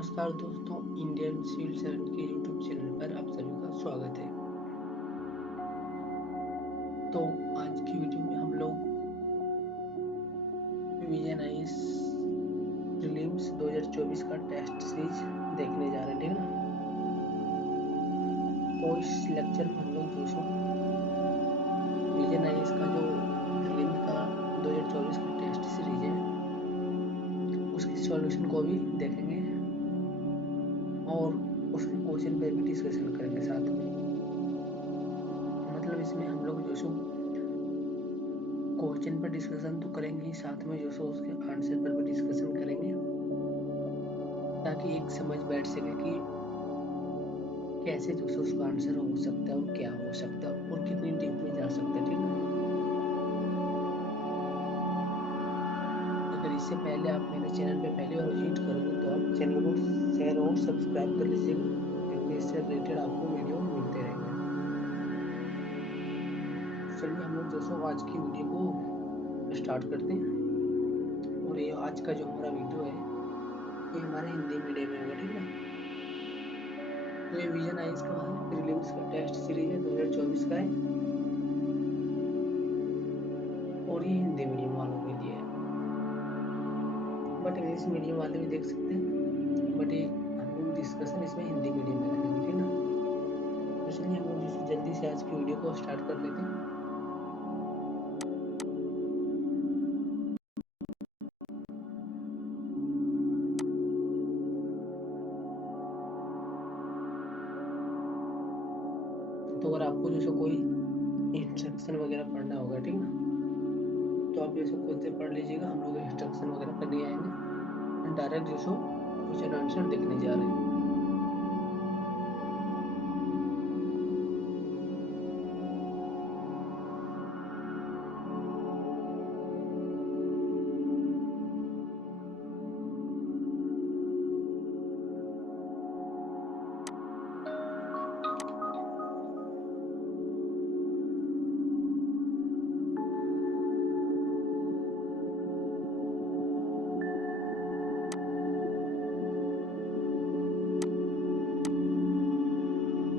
नमस्कार दोस्तों, Indian civil servant के यूट्यूब चैनल पर आप सभी का स्वागत है। तो आज की वीडियो में हम लोग विजन आईएएस प्रीलिम्स 2024 का टेस्ट सीरीज देखने जा रहे हैं, ठीक ना। तो इस लेक्चर में हम लोग जो सो विजन आईएएस का जो प्रीलिम्स का 2024 का टेस्ट सीरीज है उसकी सॉल्यूशन को भी देखेंगे और उसके क्वेश्चन पे भी डिस्कशन करेंगे साथ में। मतलब इसमें हम लोग जो सो क्वेश्चन पर डिस्कशन तो करेंगे ही, साथ में जो सो उसके आंसर पर भी डिस्कशन करेंगे ताकि एक समझ बैठ सके कि कैसे जो सो उसका आंसर हो सकता है और क्या हो सकता है और कितनी डीप में जा सकता है, ठीक है। अगर इससे पहले आप मेरे चैनल पे पहली बार विजिट करोगे तो आप चैनल को शेयर और सब्सक्राइब कर लीजिएगा, क्योंकि इससे रिलेटेड आपको वीडियो मिलते रहेंगे। चलिए हम लोग जो सो आज की वीडियो को स्टार्ट करते हैं। और ये आज का जो हमारा वीडियो है ये हमारे हिंदी मीडियम में होगा, ठीक है। तो ये विजन आईएएस का है, प्रीलिम्स का टेस्ट सीरीज है, 2024 का है और ये हिंदी मीडियम वालों के लिए है, बट इंग्लिश मीडियम वाले भी देख सकते हैं, बट ये हम लोग डिस्कशन इसमें हिंदी मीडियम में करेंगे, ठीक ना। तो इसलिए हम लोग जल्दी से आज की वीडियो को स्टार्ट कर लेते हैं। तो अगर आपको जो कोई इंस्ट्रक्शन वगैरह पढ़ना होगा, ठीक ना, तो आप जैसे खुद से पढ़ लीजिएगा। हम लोग इंस्ट्रक्शन वगैरह पर नहीं आएंगे, डायरेक्ट जो सो क्वेश्चन आंसर देखने जा रहे हैं।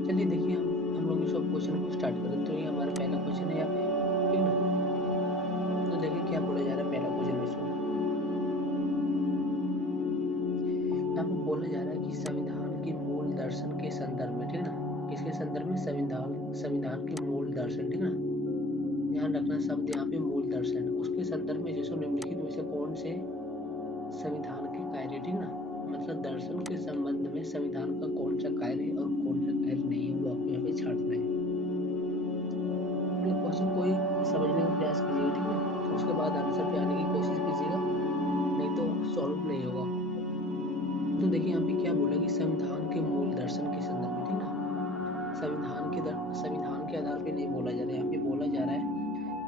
चलिए देखिए, हम लोग इस क्वेश्चन को स्टार्ट करें। तो ये हमारा पहला क्वेश्चन है यहाँ पे, ठीक ना। तो देखिए क्या बोला जा रहा है पहला क्वेश्चन में। सो यहाँ पे बोला जा रहा है कि संविधान के मूल दर्शन के संदर्भ में, ठीक ना, किसके संदर्भ में, संविधान के मूल दर्शन, ठीक ना। ध्यान रखना शब्द यहाँ पे मूल दर्शन, उसके संदर्भ में जैसे निम्नलिखित में से कौन से संविधान के कार्य, ठीक ना, मतलब दर्शन के संबंध में संविधान का कौन सा कार्य और कौन सा कार्य नहीं है वो आपको यहाँ पे छांटना है। मतलब क्वेश्चन कोई समझने का प्रयास कीजिएगा, ठीक ना, उसके बाद आंसर पे आने की कोशिश कीजिएगा, नहीं तो सॉल्व नहीं होगा। तो देखिए यहाँ पे क्या बोला कि संविधान के मूल दर्शन के संदर्भ में, ठीक ना, संविधान के आधार पे नहीं बोला जा रहा है, यहाँ पे बोला जा रहा है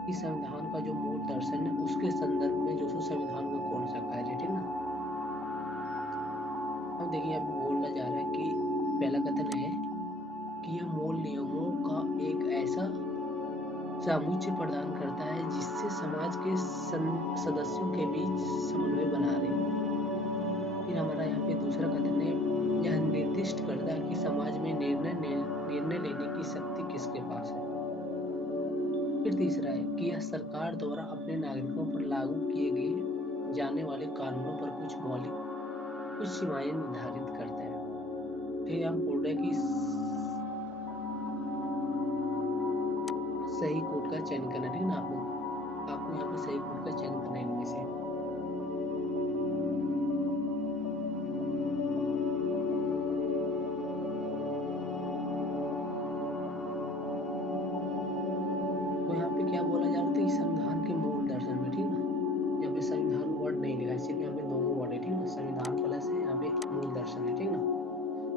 कि संविधान का जो मूल दर्शन है उसके संदर्भ में जो संविधान का कौन सा कार्य है, ठीक ना। अब देखिए यहाँ पे बोला जा रहा है कि पहला कथन है कि यह मूल नियमों का एक ऐसा सामुच्चय प्रदान करता है जिससे समाज के सदस्यों के बीच समन्वय बना रहे। फिर हमारा यहाँ पे दूसरा कथन है, यह निर्दिष्ट करता है कि समाज में निर्णय लेने की शक्ति किसके पास है। फिर तीसरा है कि यह सरकार द्वारा अपने नागरिकों पर लागू किए गए जाने वाले कानूनों पर कुछ सीमाएं निर्धारित करता है। फिर यहाँ बोल रहे हैं कि सही कोड का चयन करना, ठीक ना। आपको यहाँ पे सही कोड का चयन करना है इनमें से। तो यहाँ पे क्या बोला जा रहा था कि संविधान के मूल दर्शन में, ठीक ना, यहाँ पे संविधान वर्ड नहीं लिखा है, सिर्फ यहाँ पे दोनों वर्ड है, ठीक ना, संविधान प्लस है, यहाँ पे मूल दर्शन है, ठीक ना।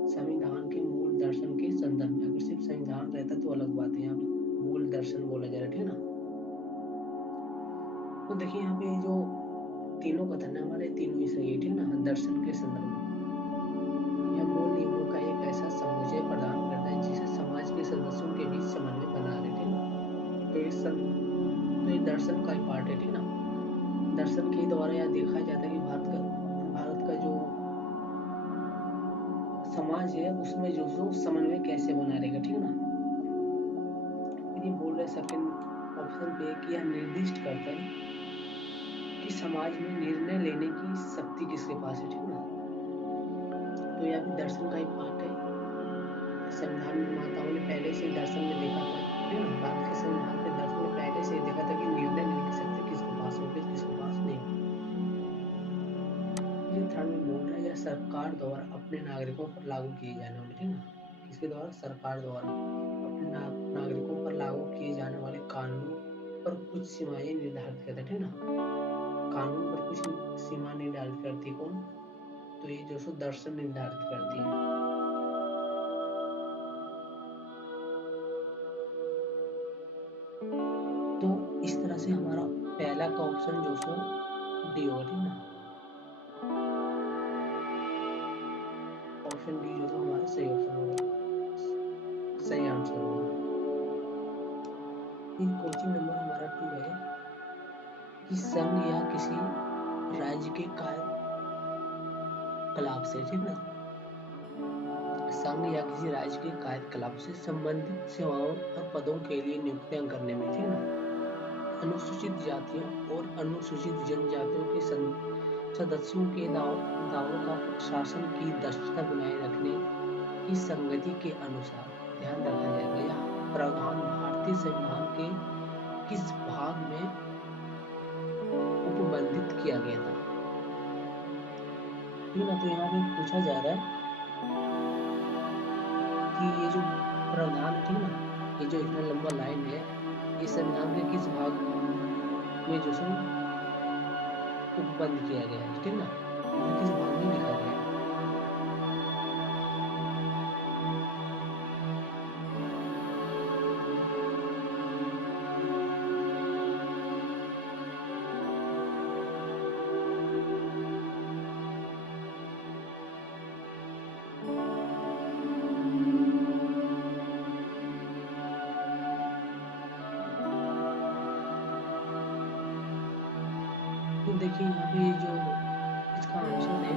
संविधान के मूल दर्शन के संदर्भ में, अगर सिर्फ संविधान रहता तो अलग बात है, यहाँ पे मूल दर्शन बोला जा रहा है, ठीक ना। तो देखिए यहाँ पे जो तीनों कथन है हमारे, तीनों ही सही है, ठीक ना। दर्शन के संदर्भ में यह मूल नियमों का एक ऐसा समुच्चय प्रदान करता है जिसे समाज के सदस्यों के बीच समन्वय बना रहे, ठीक ना। तो ये दर्शन का ही पार्ट है, ठीक ना। दर्शन के द्वारा यह देखा जाता है कि भारत का जो समाज है उसमें जो सो समन्वय कैसे बना रहेगा, ठीक है ना। फिर ये बोल रहे सेकंड ऑप्शन पे कि यह निर्दिष्ट करता है कि समाज में निर्णय लेने की शक्ति किसके पास है, ठीक है ना। तो यह भी दर्शन का ही पार्ट है। संविधान निर्माताओं ने पहले से दर्शन में देखा था, ठीक है ना, भारत के संविधान के दर्शन में पहले से ही देखा था कि निर्णय लेने की शक्ति किसके पास होगी, किसके पास नहीं होगी। फिर थर्ड में बोल रहा है, यह सरकार द्वारा अपने नागरिकों पर लागू किए जाने वाले, ठीक है ना, किसके द्वारा, सरकार द्वारा अपने नागरिकों पर लागू किए जाने वाले कानून पर कुछ सीमाएं निर्धारित करता है, ठीक है ना। कानून पर कुछ सीमा निर्धारित करती है कौन, तो ये जो सो दर्शन निर्धारित करती है। तो इस तरह से हमारा पहला का ऑप्शन जो सो डी होगा, ठीक है ना। ऑप्शन डी जो सो हमारा सही ऑप्शन होगा, सही आंसर होगा। फिर क्वेश्चन नंबर हमारा 2 है कि संघ या किसी राज्य के कार्यकलाप से, ठीक ना, संघ या किसी राज्य के कार्यकलाप से संबंधित सेवाओं और पदों के लिए नियुक्तियां करने में, ठीक ना, अनुसूचित जातियों और अनुसूचित जनजातियों के सदस्यों के दावों का प्रशासन की दक्षता बनाए रखने की संगति के अनुसार ध्यान रखा जाएगा। यह प्रावधान भारतीय संविधान के किस भाग में उपबंधित किया गया था, ठीक है ना। तो यहाँ पे पूछा जा रहा है कि ये जो प्रावधान है, ठीक है ना, ये जो इतना लंबा लाइन है, ये संविधान के किस भाग में जो सो उपबंध किया गया है, ठीक है ना, मतलब किस भाग में लिखा गया है। तो देखिए यहाँ पे जो इसका आंसर है,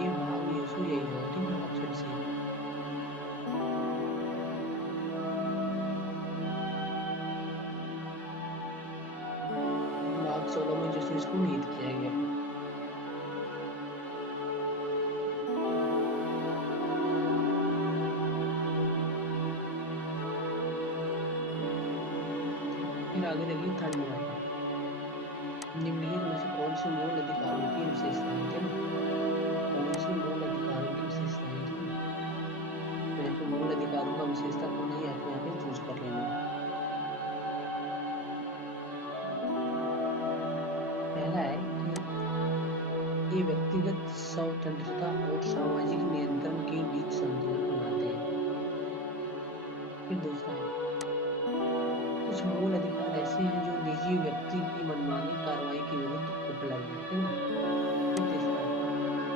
ये भाग जो सो यही होगा, ठीक है, ऑप्शन सी। भाग 16 में जो सो इसको निहित किया गया। फिर आगे देखिए थर्ड नंबर पर, निम्नलिखित में से कौन से मूल अधिकारों की विशेषताएं, ठीक है, कौन से मूल अधिकारों की विशेषताएं, ठीक है। तो यहाँ पे मूल अधिकारों का विशेषता कौन है, आपको यहाँ पे चूज कर लेना है। पहला है कि ये व्यक्तिगत स्वतंत्रता और सामाजिक नियंत्रण के बीच संतुलन बनाते हैं। फिर दूसरा है, कुछ मूल अधिकार ऐसे हैं जो निजी व्यक्ति की मनमानी कार्रवाई के विरुद्ध उपलब्ध है, ठीक है। फिर तीसरा है,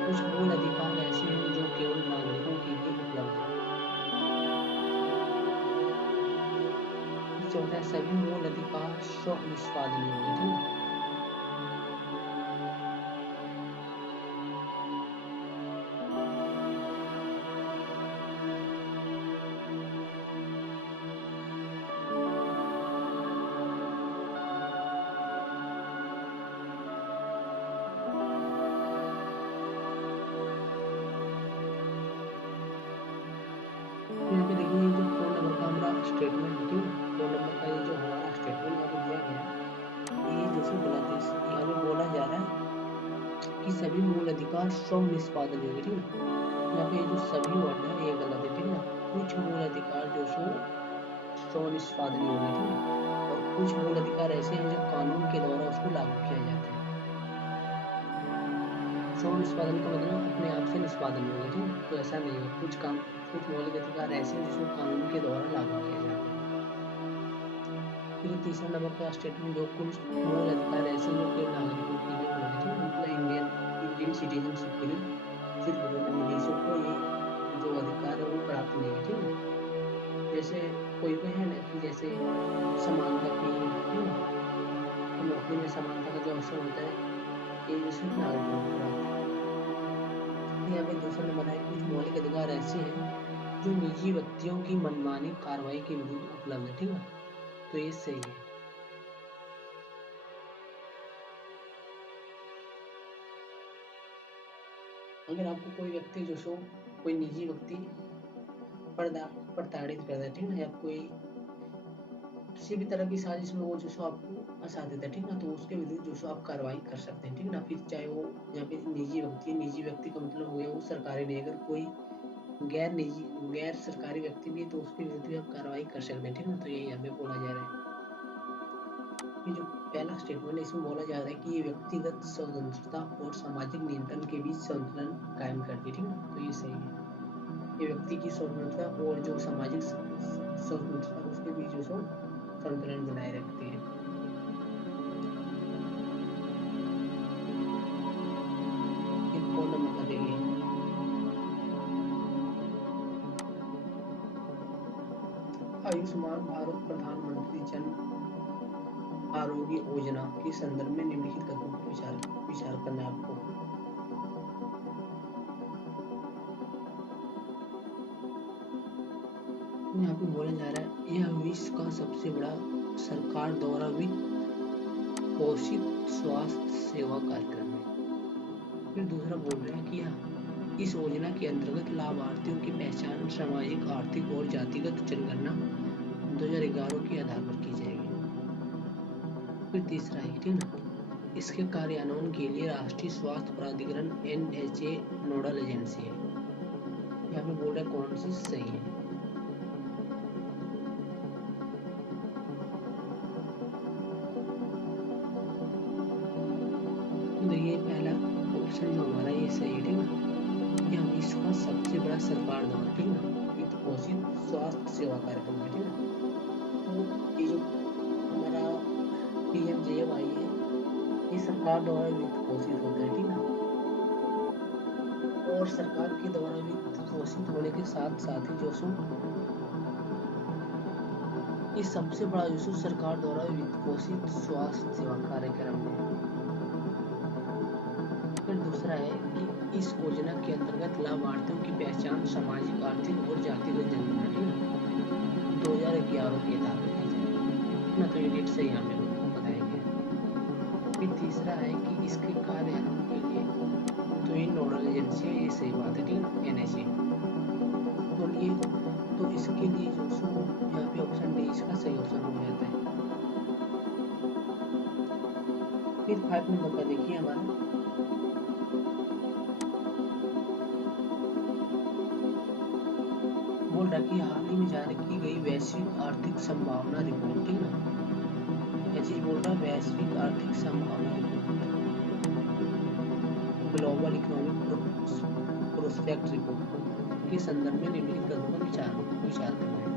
कुछ मूल अधिकार ऐसे हैं जो केवल नागरिकों के लिए उपलब्ध है। फिर चौथा है, सभी मूल अधिकार स्व निष्पादन होंगे, ठीक है। तो यहाँ पे देखिए ये जो 4 नंबर का हमारा स्टेटमेंट है, ठीक है, 4 नंबर का ये जो हमारा स्टेटमेंट यहाँ पे दिया गया है, ये जो सो गलत है। यहाँ पे बोला जा रहा है कि सभी मूल अधिकार स्व निष्पादन होंगे, ठीक है। यहाँ पे ये जो सभी वर्ड है ये गलत है, ठीक है ना। कुछ मूल अधिकार जो सो स्व निष्पादन होंगे, ठीक है, और कुछ मूल अधिकार ऐसे हैं जो कानून के द्वारा उसको लागू किया जाता है। स्व निष्पादन का मतलब अपने आप से निष्पादन होंगे, ठीक है, तो ऐसा नहीं है। कुछ मौलिक अधिकार ऐसे हैं जिसको कानून के द्वारा लागू किया जाता है। फिर तीसरा नंबर का स्टेटमेंट, जो कुछ मूल अधिकार ऐसे हैं जो केवल नागरिकों के लिए उपलब्ध है, ठीक है, मतलब इंडियन सिटीजनशिप के लिए सिर्फ उपलब्ध, विदेशों को ये जो अधिकार है वो प्राप्त नहीं है, ठीक है। जैसे कोई कोई है ना कि जैसे समानता की, ठीक है, तो नौकरी में समानता का जो अवसर होता है, ये जो सिर्फ नागरिकों को प्राप्त है। यहाँ पे दूसरा नंबर है, कुछ मौलिक अधिकार ऐसे हैं जो निजी व्यक्तियों की मनमानी कार्रवाई के विरुद्ध उपलब्ध है, ठीक है, तो ये सही है। अगर आपको कोई व्यक्ति जो सो कोई निजी व्यक्ति प्रताड़ित करता है, ठीक है, या कोई किसी भी तरह की साजिश में वो जो सो आपको फंसा देता है, ठीक है, तो उसके विरुद्ध जो सो आप कार्रवाई कर सकते हैं, ठीक है ना। फिर चाहे वो यहाँ पे निजी व्यक्ति का मतलब हो गया वो सरकारी नहीं, अगर कोई गैर सरकारी व्यक्ति भी है तो उसके विरुद्ध भी आप कार्रवाई कर सकते हैं, ठीक है, तो यही यहाँ पे बोला जा रहा है। ये जो पहला स्टेटमेंट है इसमें बोला जा रहा है कि ये व्यक्तिगत स्वतंत्रता और सामाजिक नियंत्रण के बीच संतुलन कायम करती है, ठीक है, तो ये सही है। ये व्यक्ति की स्वतंत्रता और जो सामाजिक स्वतंत्रता उसके बीच जो संतुलन बनाए रखती है। एक और नंबर का देखिए, आयुष्मान भारत प्रधानमंत्री जन आरोग्य योजना के संदर्भ में निम्नलिखित कदमों पर विचार करना है आपको। यहाँ पे बोला जा रहा है यह विश्व का सबसे बड़ा सरकार द्वारा वित्त पोषित स्वास्थ्य सेवा कार्यक्रम है। फिर दूसरा बोल रहा है कि इस योजना के अंतर्गत लाभार्थियों की पहचान सामाजिक, आर्थिक और जातिगत जनगणना 2011 के आधार पर की जाएगी। फिर तीसरा है, ठीक ना, इसके कार्यान्वयन के लिए राष्ट्रीय स्वास्थ्य प्राधिकरण NHA नोडल एजेंसी है। यहाँ पे बोल रहा है कौन सी सही है। तो देखिए पहला ऑप्शन जो हमारा ये सही है, ठीक ना, यह विश्व का सबसे बड़ा सरकार द्वारा, ठीक ना, वित्त पोषित स्वास्थ्य सेवा कार्यक्रम है, ठीक ना। तो ये जो हमारा PMJAY है ये सरकार द्वारा वित्त पोषित होता है, ठीक ना, और सरकार के द्वारा वित्त पोषित होने के साथ साथ ही जो सो ये सबसे बड़ा जो सो सरकार द्वारा वित्त पोषित स्वास्थ्य सेवा कार्यक्रम है। फिर दूसरा है कि इस योजना के अंतर्गत लाभार्थियों की पहचान सामाजिक, आर्थिक और जातिगत जनगणना 2011 के आधार पर की जाएगी ना, तो ये डेट सही यहाँ पे बताया गया। फिर तीसरा है कि इसके कार्यान्वयन के लिए तो ये नोडल एजेंसी है, ये सही बात है, ठीक है, NHA। तो इसके लिए जो सो यहाँ पे ऑप्शन डी इसका सही ऑप्शन हो जाता है। फिर 5 नंबर का देखिए हमारा, बोल रहा कि हाल ही में जारी की गई वैश्विक आर्थिक संभावना रिपोर्ट, ठीक ना, ये चीज बोल रहा है वैश्विक आर्थिक संभावना report, global economic prospect report के संदर्भ में निम्नलिखित कदमों पर विचार करना है।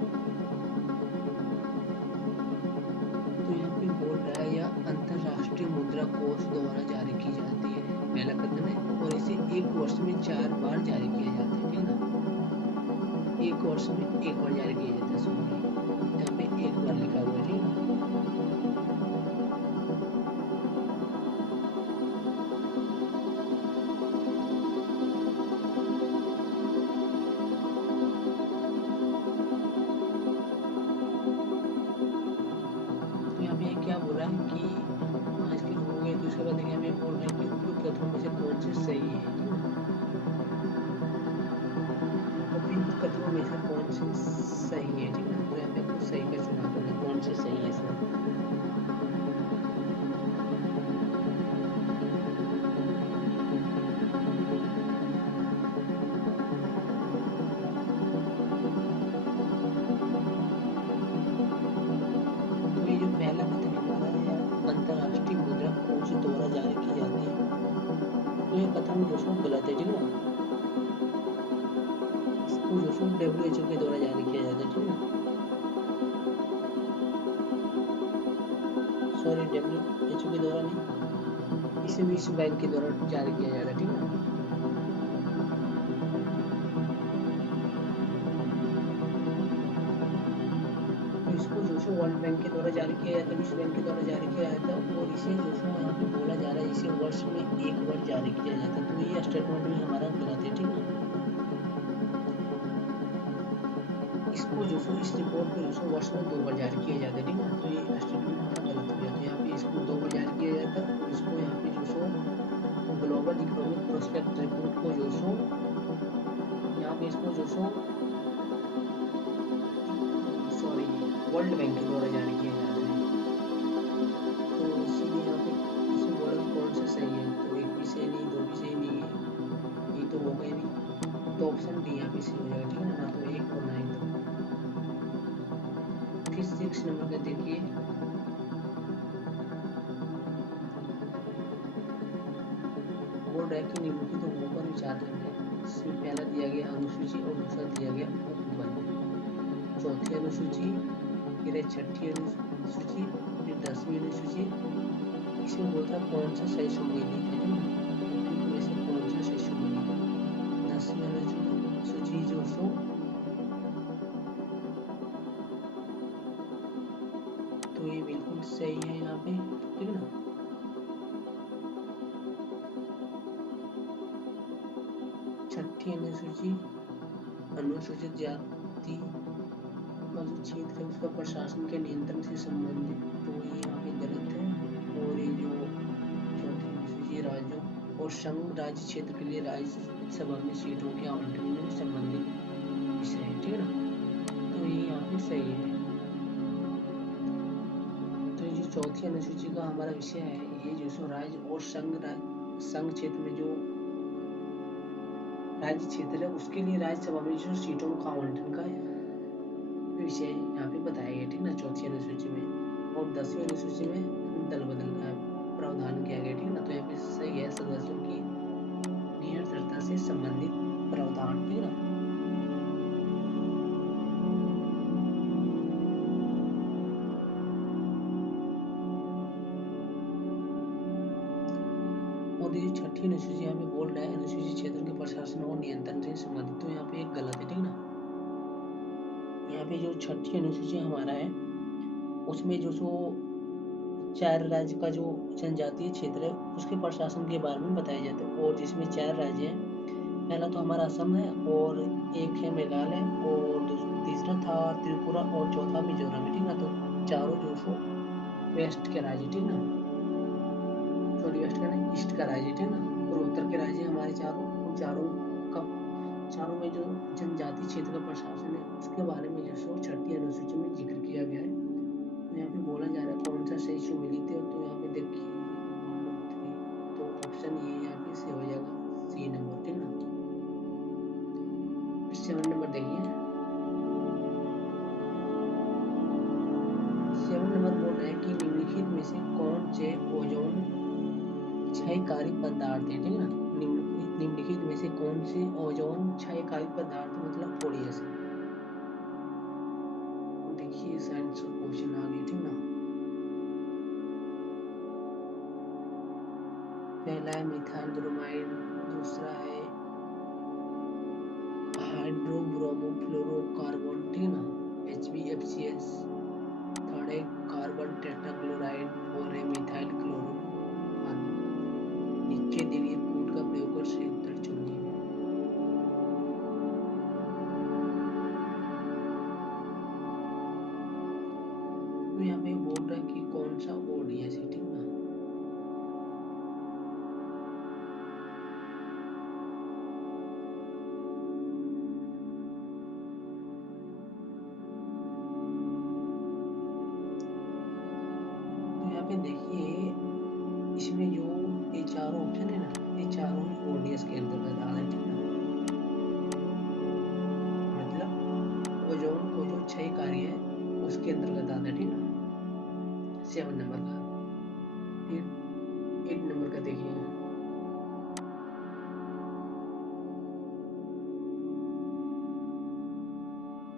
तो यहाँ पे बोल रहा है यह अंतरराष्ट्रीय मुद्रा कोष द्वारा जारी की जाती है, पहला कदम है, और इसे एक वर्ष में 4 बार जारी किया जाता है, ठीक ना, एक वर्ष में 1 बार जारी किया जाता है, सॉरी यहाँ पे 1 बार लिखा हुआ है, ठीक ना। क्या बोल रहा है कि इसके हो गए, दूसरे बात देखिए हमें बोल रहे हैं कि उपयुक्त कथनों में से कौन से सही है, उपयुक्त कथनों में से कौन से सही है, ठीक है, तो यहाँ पे आपको सही का चुनाव करना है, कौन से सही है इसमें। तो ये जो पहला कथन हमारा है अंतरराष्ट्रीय मुद्रा कोष द्वारा जारी की जाती है, तो ये कथन जो सो गलत है, ठीक है, इसको जो सो WHO के द्वारा जारी किया जाता है, ठीक है, सॉरी WHO के द्वारा नहीं, इसे विश्व बैंक के द्वारा जारी किया जाता है, ठीक है। तो इसको जो सो वर्ल्ड बैंक के द्वारा जारी किया जाता है, विश्व बैंक के द्वारा जारी किया जाता है, और इसे जो सो यहाँ पे बोला जा रहा है इसे वर्ष में 1 बार जारी किया जाता है, तो ये स्टेटमेंट भी हमारा गलत है, ठीक इसको जो सो इस रिपोर्ट को जो सो वर्ष में 2 बार जारी किया जाता है, ठीक है ना। तो ये स्टेटमेंट हमारा गलत हो गया, तो यहाँ पे इसको 2 बार जारी किया जाता है। इसको यहाँ पे जो सो ग्लोबल इकोनॉमिक प्रोस्पेक्ट रिपोर्ट को जो सो यहाँ पे इसको जो सो सॉरी वर्ल्ड बैंक के द्वारा जारी किया जाता है। तो इसीलिए यहाँ पे इसमें बोला कि कौन सा सही है, तो एक भी सही नहीं, दो भी सही नहीं है, ये तो होगा ही नहीं। तो ऑप्शन डी यहाँ पे सही हो जाएगा, ठीक है ना तो एक और ना ही दो। फिर 6 नंबर का देखिए, बोल रहा है कि निम्नलिखित अंगों पर विचार करें। इसमें पहला दिया गया अनुसूची और दूसरा दिया गया उपबंध। चौथी अनुसूची, फिर छठी अनुसूची, फिर 10वीं अनुसूची। इसमें बोलता है कौन सा सही सुमेलित है ना, निम्नलिखित में से कौन सा सही सुमेलित है। 10वीं अनुसूची जो सो तो ये बिल्कुल सही है यहाँ पे, ठीक है ना। छठी अनुसूची अनुसूचित जाति का जो क्षेत्र है उसका प्रशासन के नियंत्रण से संबंधित, तो ये यहाँ पे गलत है। और ये जो चौथी अनुसूची राज्यों और संघ राज्य क्षेत्र के लिए राज्यसभा में सीटों के आवंटन में संबंधित विषय है, ठीक है ना। तो ये यहाँ पे सही है। तो ये जो चौथी अनुसूची का हमारा विषय है, ये जो सो राज्य और संघ क्षेत्र में जो राज्य क्षेत्र है उसके लिए राज्यसभा में जो सीटों का आवंटन का विषय यहाँ पे बताया गया, ठीक ना, चौथी अनुसूची में। और 10वीं अनुसूची में दल बदल का प्रावधान किया गया, ठीक ना। तो यहाँ पे सही है, सदस्यों की निरंतरता से संबंधित प्रावधान, ठीक ना। और ये छठी अनुसूची यहाँ पे बोल रहा है अनुसूचित क्षेत्र के प्रशासन और नियंत्रण से संबंधित, तो यहाँ पे एक गलत है, ठीक ना। यहाँ पे जो छठी अनुसूची हमारा है उसमें जो सो 4 राज्य का जो जनजातीय क्षेत्र है उसके प्रशासन के बारे में बताया जाता है। और जिसमें 4 राज्य हैं, पहला तो हमारा असम है, और एक है मेघालय, और तीसरा था त्रिपुरा, और चौथा मिजोरम है, ठीक ना। तो चारों जो सो वेस्ट के राज्य, ठीक ना, सॉरी वेस्ट का नहीं, ईस्ट का राज्य, ठीक ना। पूर्वोत्तर के राज्य हमारे चारों, उन चारों में जो जनजाति क्षेत्र का प्रशासन है उसके बारे में जो सो छठी अनुसूची में जिक्र किया गया है। तो यहाँ पे बोला जा रहा है कौन सा सही सुमेलित है, तो यहाँ पे देखिए 1 और 3, तो ऑप्शन ये यहाँ पे सही हो जाएगा, सी नंबर, ठीक ना। 7 नंबर देखिए, 7 नंबर बोल रहा है कि निम्नलिखित में से कौन से ओजोन क्षयकारी पदार्थ है, ठीक ना। निम्नलिखित में से कौन से ओजोन क्षयकारी पदार्थ मतलब ओडीएस है। देखिए साइंस का क्वेश्चन आ गया, ठीक ना। पहला है मिथाइल ब्रोमाइड, दूसरा है हाइड्रोब्रोमोफ्लोरोकार्बन, ठीक ना, HBFCS, थर्ड है कार्बन टेट्राक्लोराइड, और है मिथाइल क्लोरो कार्बन। नीचे दी गई कोड का प्रयोग कर सही उत्तर चुनिए। तो यहाँ पे बोल रहा है कि कौन सा ओडीएस है, ठीक ना। तो यहाँ पे देखिए इसमें जो ये चारों ऑप्शन है ना, ये चारों ही ओडीएस के अंतर्गत आ रहे हैं, ठीक ना। मतलब ओजोन को जो क्षय कार्य है उसके अंतर्गत आता है, ठीक ना। 7 नंबर का। फिर 8 नंबर का देखिए,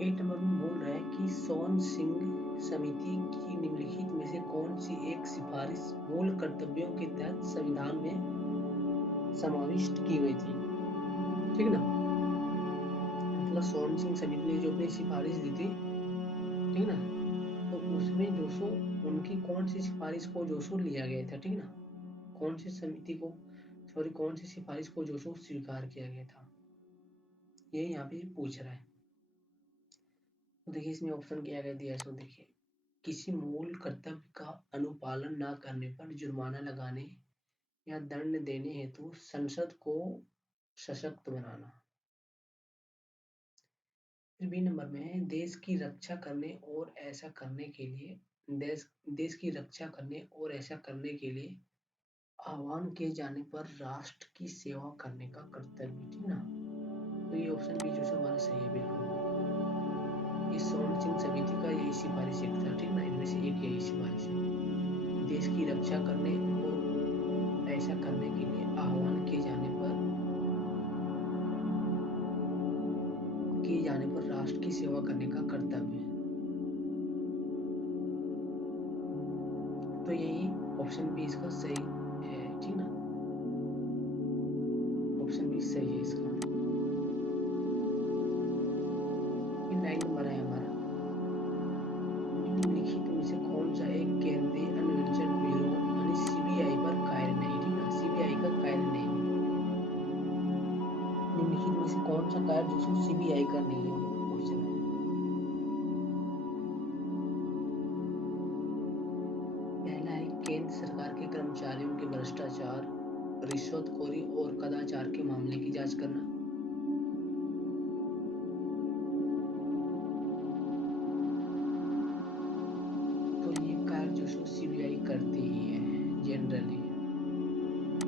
8 नंबर में बोल रहा है कि सोन सिंह समिति की निम्नलिखित में से कौन सी एक सिफारिश मूल कर्तव्यों के तहत संविधान में समाविष्ट की गई थी, ठीक ना। मतलब सोन सिंह समिति ने जो अपनी सिफारिश दी थी, ठीक ना, तो उसमें जो सो उनकी कौन सी सिफारिश को जो सो लिया गया था, ठीक ना। कौन सी समिति को, सॉरी कौन सी सिफारिश को जो सो स्वीकार किया गया था, ये यहाँ पे पूछ रहा है। तो देखिए इसमें ऑप्शन क्या कह दिया है, सो देखिए किसी मूल कर्तव्य का अनुपालन न करने पर जुर्माना लगाने या दंड देने हेतु संसद को सशक्त बनाना। फिर बी नंबर में है देश की रक्षा करने और ऐसा करने के लिए देश की रक्षा करने और ऐसा करने के लिए आह्वान किए जाने पर राष्ट्र की सेवा करने का कर्तव्य, ठीक ना। तो ये ऑप्शन बी जो है हमारा सही है बिल्कुल। ये सोन सिंह समिति का यही सिफारिश एक था, ठीक ना, इनमें से एक यही सिफारिश है। देश की रक्षा करने और ऐसा करने के लिए आह्वान किए जाने पर राष्ट्र की सेवा करने का कर्तव्य है। तो यही ऑप्शन बी इसका सही है, ठीक ना, ऑप्शन बी सही है इसका। फिर 9 नंबर है हमारा, निम्नलिखित में से कौन सा एक केंद्रीय अन्वेषण ब्यूरो यानी सीबीआई पर कार्य नहीं, ठीक ना, सीबीआई का कार्य नहीं। निम्नलिखित में से कौन सा कार्य जो सीबीआई का नहीं है, ऑप्शन है। पहला है केंद्र सरकार के कर्मचारियों के भ्रष्टाचार, रिश्वतखोरी और कदाचार के मामले की जांच करना। तो ये कार्य जो सो सीबीआई करती ही है जनरली।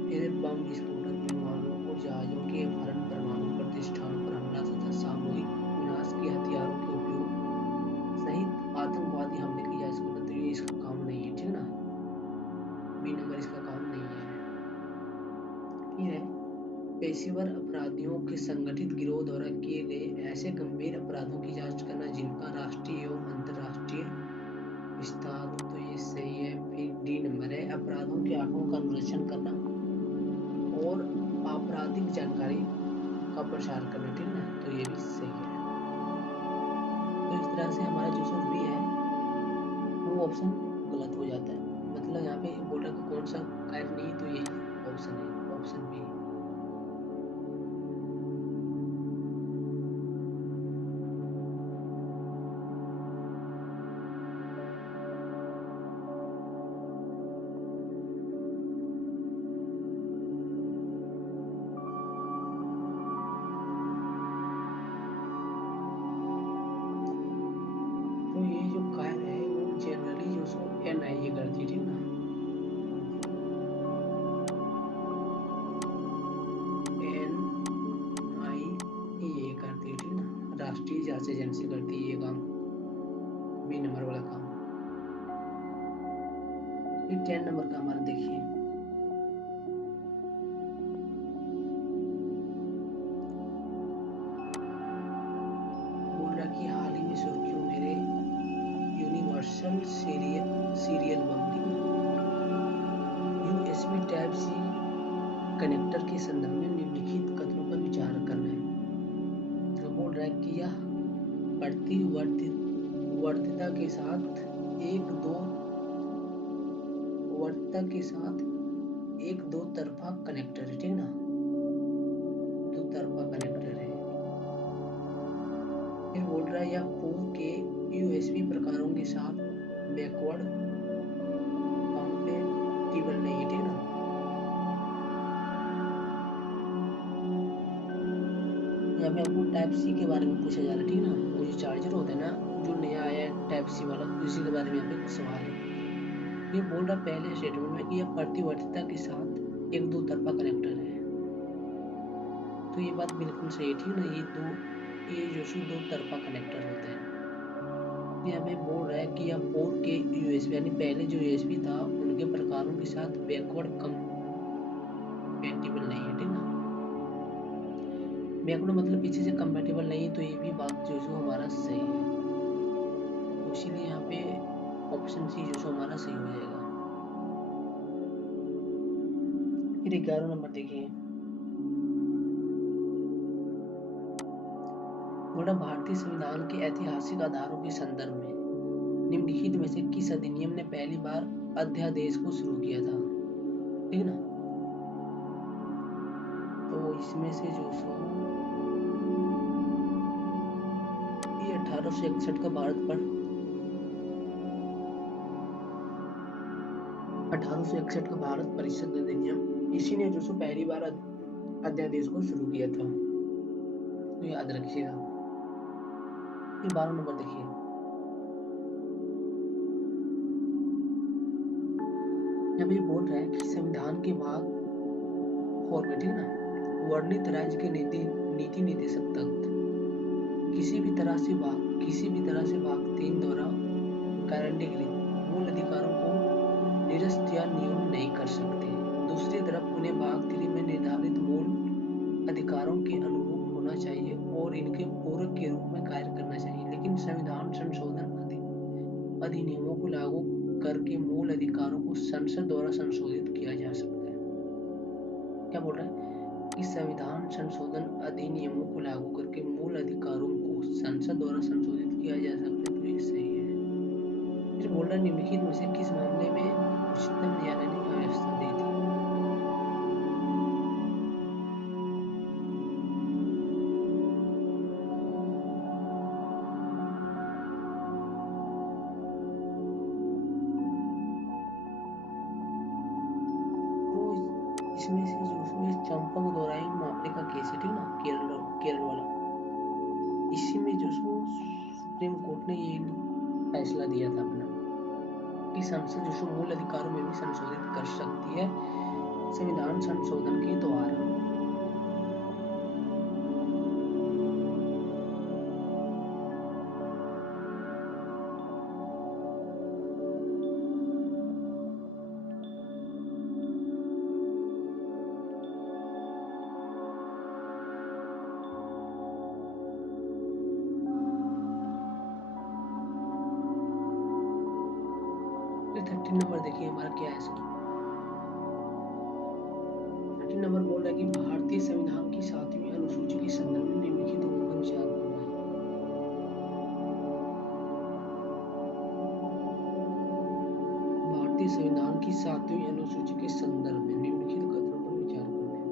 फिर बम विस्फोटक विमानों और जहाजों के अपहरण, परमाणु प्रतिष्ठान पर हमला तथा सामूहिक विनाश के हथियारों के उपयोग सहित आतंकवादी हमले की जांच करना। तो ये इसका काम नहीं है, ठीक ना, बी नंबर इसका काम नहीं है। फिर है पेशेवर अपराधियों के संगठित गिरोह द्वारा किए गए ऐसे गंभीर अपराधों की जांच करना जिनका राष्ट्रीय एवं अंतर्राष्ट्रीय विस्तार हो। तो ये सही है। फिर डी नंबर है अपराधों के आंकड़ों का अनुरक्षण करना और आपराधिक जानकारी का प्रसार करना, ठीक ना, तो ये भी सही है। तो इस तरह से हमारा जो सो बी है वो ऑप्शन गलत हो जाता है, मतलब यहाँ पे बोल रहा है कि कौन सा कार्य नहीं, तो यही ऑप्शन है, ऑप्शन बी। तो ये जो कार्य है वो जनरली जो सो एनआईए करती है, ठीक ना, एनआईए करती है, ठीक ना, राष्ट्रीय जांच एजेंसी करती है ये काम, बी नंबर वाला काम। फिर 10 नंबर का हमारा देखिए, बोल रहा कि हाल ही में सुर्खियों मेरे यूनिवर्सल सीरियल बम, ठीक ना, यूएसबी टाइप सी कनेक्टर के संदर्भ में निम्नलिखित कथनों पर विचार करना है। तो बोल रहा है कि यह बढ़ती वर्तिता के साथ एक दो वर्तिता के साथ एक दो तरफा कनेक्टर है, ठीक ना, दो तरफा कनेक्टर है। फिर बोल रहा है यह पूर्व के यूएसबी प्रकारों के साथ बैकवर्ड कंपेटिबल नहीं है, ठीक ना। यहाँ पे हमको टाइप सी के बारे में पूछा जा रहा है, ठीक ना, वो जो चार्जर होता है ना जो नया आया है टाइप सी वाला, उसी के बारे में यहाँ पे सवाल है। ये बोल रहा पहले स्टेटमेंट में कि यह प्रतिवर्तिता के साथ एक दो तरफा कनेक्टर है, तो ये बात बिल्कुल सही है, ठीक ना, ये जो दो तरफा कनेक्टर होते हैं। यहाँ पे बोल रहा है कि यह पूर्व के यूएसबी यानी पहले जो यूएसबी था उनके प्रकारों के साथ बैकवर्ड कंपेटिबल नहीं है, ठीक ना, बैकवर्ड मतलब पीछे से कंपेटिबल नहीं है, तो ये भी बात जो हमारा सही है, तो इसीलिए यहाँ पे ऑप्शन सी जो हमारा सही हो जाएगा। फिर 11 नंबर देखिए, बोला भारतीय संविधान के ऐतिहासिक आधारों के संदर्भ में निम्नलिखित में से किस अधिनियम ने पहली बार अध्यादेश को शुरू किया था, ठीक ना, तो इसमें से जो सो ये 1861 का भारत पर 1861 का भारत परिषद अधिनियम, इसी ने जो सो पहली बार अध्यादेश को शुरू किया था, तो याद रखिएगा। फिर 12 नंबर देखिए, यहाँ पे बोल रहा है कि संविधान के भाग 4 में, ठीक है ना, वर्णित राज्य के नीति निर्देशक तत्व किसी भी तरह से भाग 3 द्वारा गारंटी मूल अधिकारों को निरस्त या न्यून नहीं कर सकते। दूसरी तरफ उन्हें भाग 3 में निर्धारित मूल अधिकारों के अनुरूप होना चाहिए और इनके पूरक के रूप में कार्य करना चाहिए। लेकिन संविधान संशोधन अधिनियमों को लागू करके मूल अधिकारों को संसद द्वारा संशोधित किया जा सकता है। क्या बोल रहा है कि संविधान संशोधन अधिनियमों को लागू करके मूल अधिकारों को संसद द्वारा संशोधित किया जा सकता है, तो ये सही है। फिर बोल रहा है निम्नलिखित में से किस मामले में उच्चतम न्यायालय ने अव्यवस्था दी थी। तो इसमें से जो चंपक दोहराई मामले का केस है, ठीक ना, केरल वाला, इसी में जो सुप्रीम कोर्ट ने ये फैसला दिया था अपना कि संसद जो मूल अधिकारों में भी संशोधित कर सकती है संविधान संशोधन के द्वारा। फिर 13 नंबर देखिए हमारा क्या है इसमें। 13 नंबर बोल रहा है कि भारतीय संविधान की 7वीं अनुसूची के संदर्भ में निम्नलिखित पर विचार करना है। भारतीय संविधान की 7वीं अनुसूची के संदर्भ में निम्नलिखित कथनों पर विचार करना है।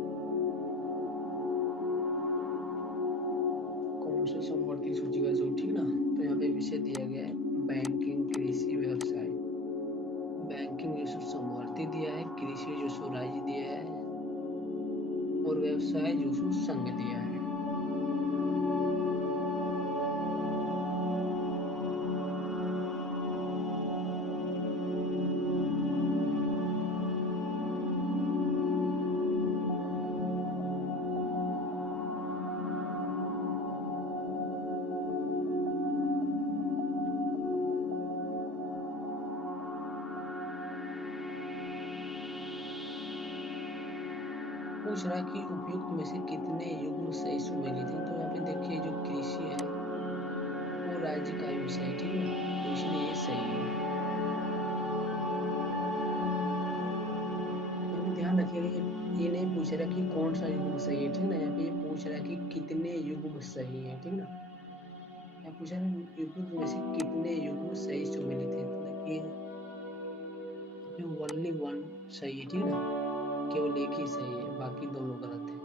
कौन से समवर्ती सूची का जो, ठीक ना, तो यहाँ पे विषय दिया गया है बैंकिंग, कृषि, व्यवसाय। बैंकिंग जो समवर्ती दिया है, कृषि जो राज्य दिया है और व्यवसाय जो संघ दिया है। पूछ रहा है कि उपयुक्त में से कितने युग्म सही सुमेलित हैं। तो यहाँ पे देखिए जो कृषि है वो राज्य का विषय है, ठीक ना, तो इसलिए ये सही है। यहाँ पे ध्यान रखिएगा ये नहीं पूछ रहा कि कौन सा युग्म सही है, ठीक ना, यहाँ पे ये पूछ रहा है कि कितने युग्म सही है, ठीक ना। यहाँ पूछा है उपयुक्त में से कितने युग्म सही सुमेलित हैं, तो देखिए ओनली वन सही है, ठीक ना, केवल एक ही सही है, बाकी दोनों गलत है।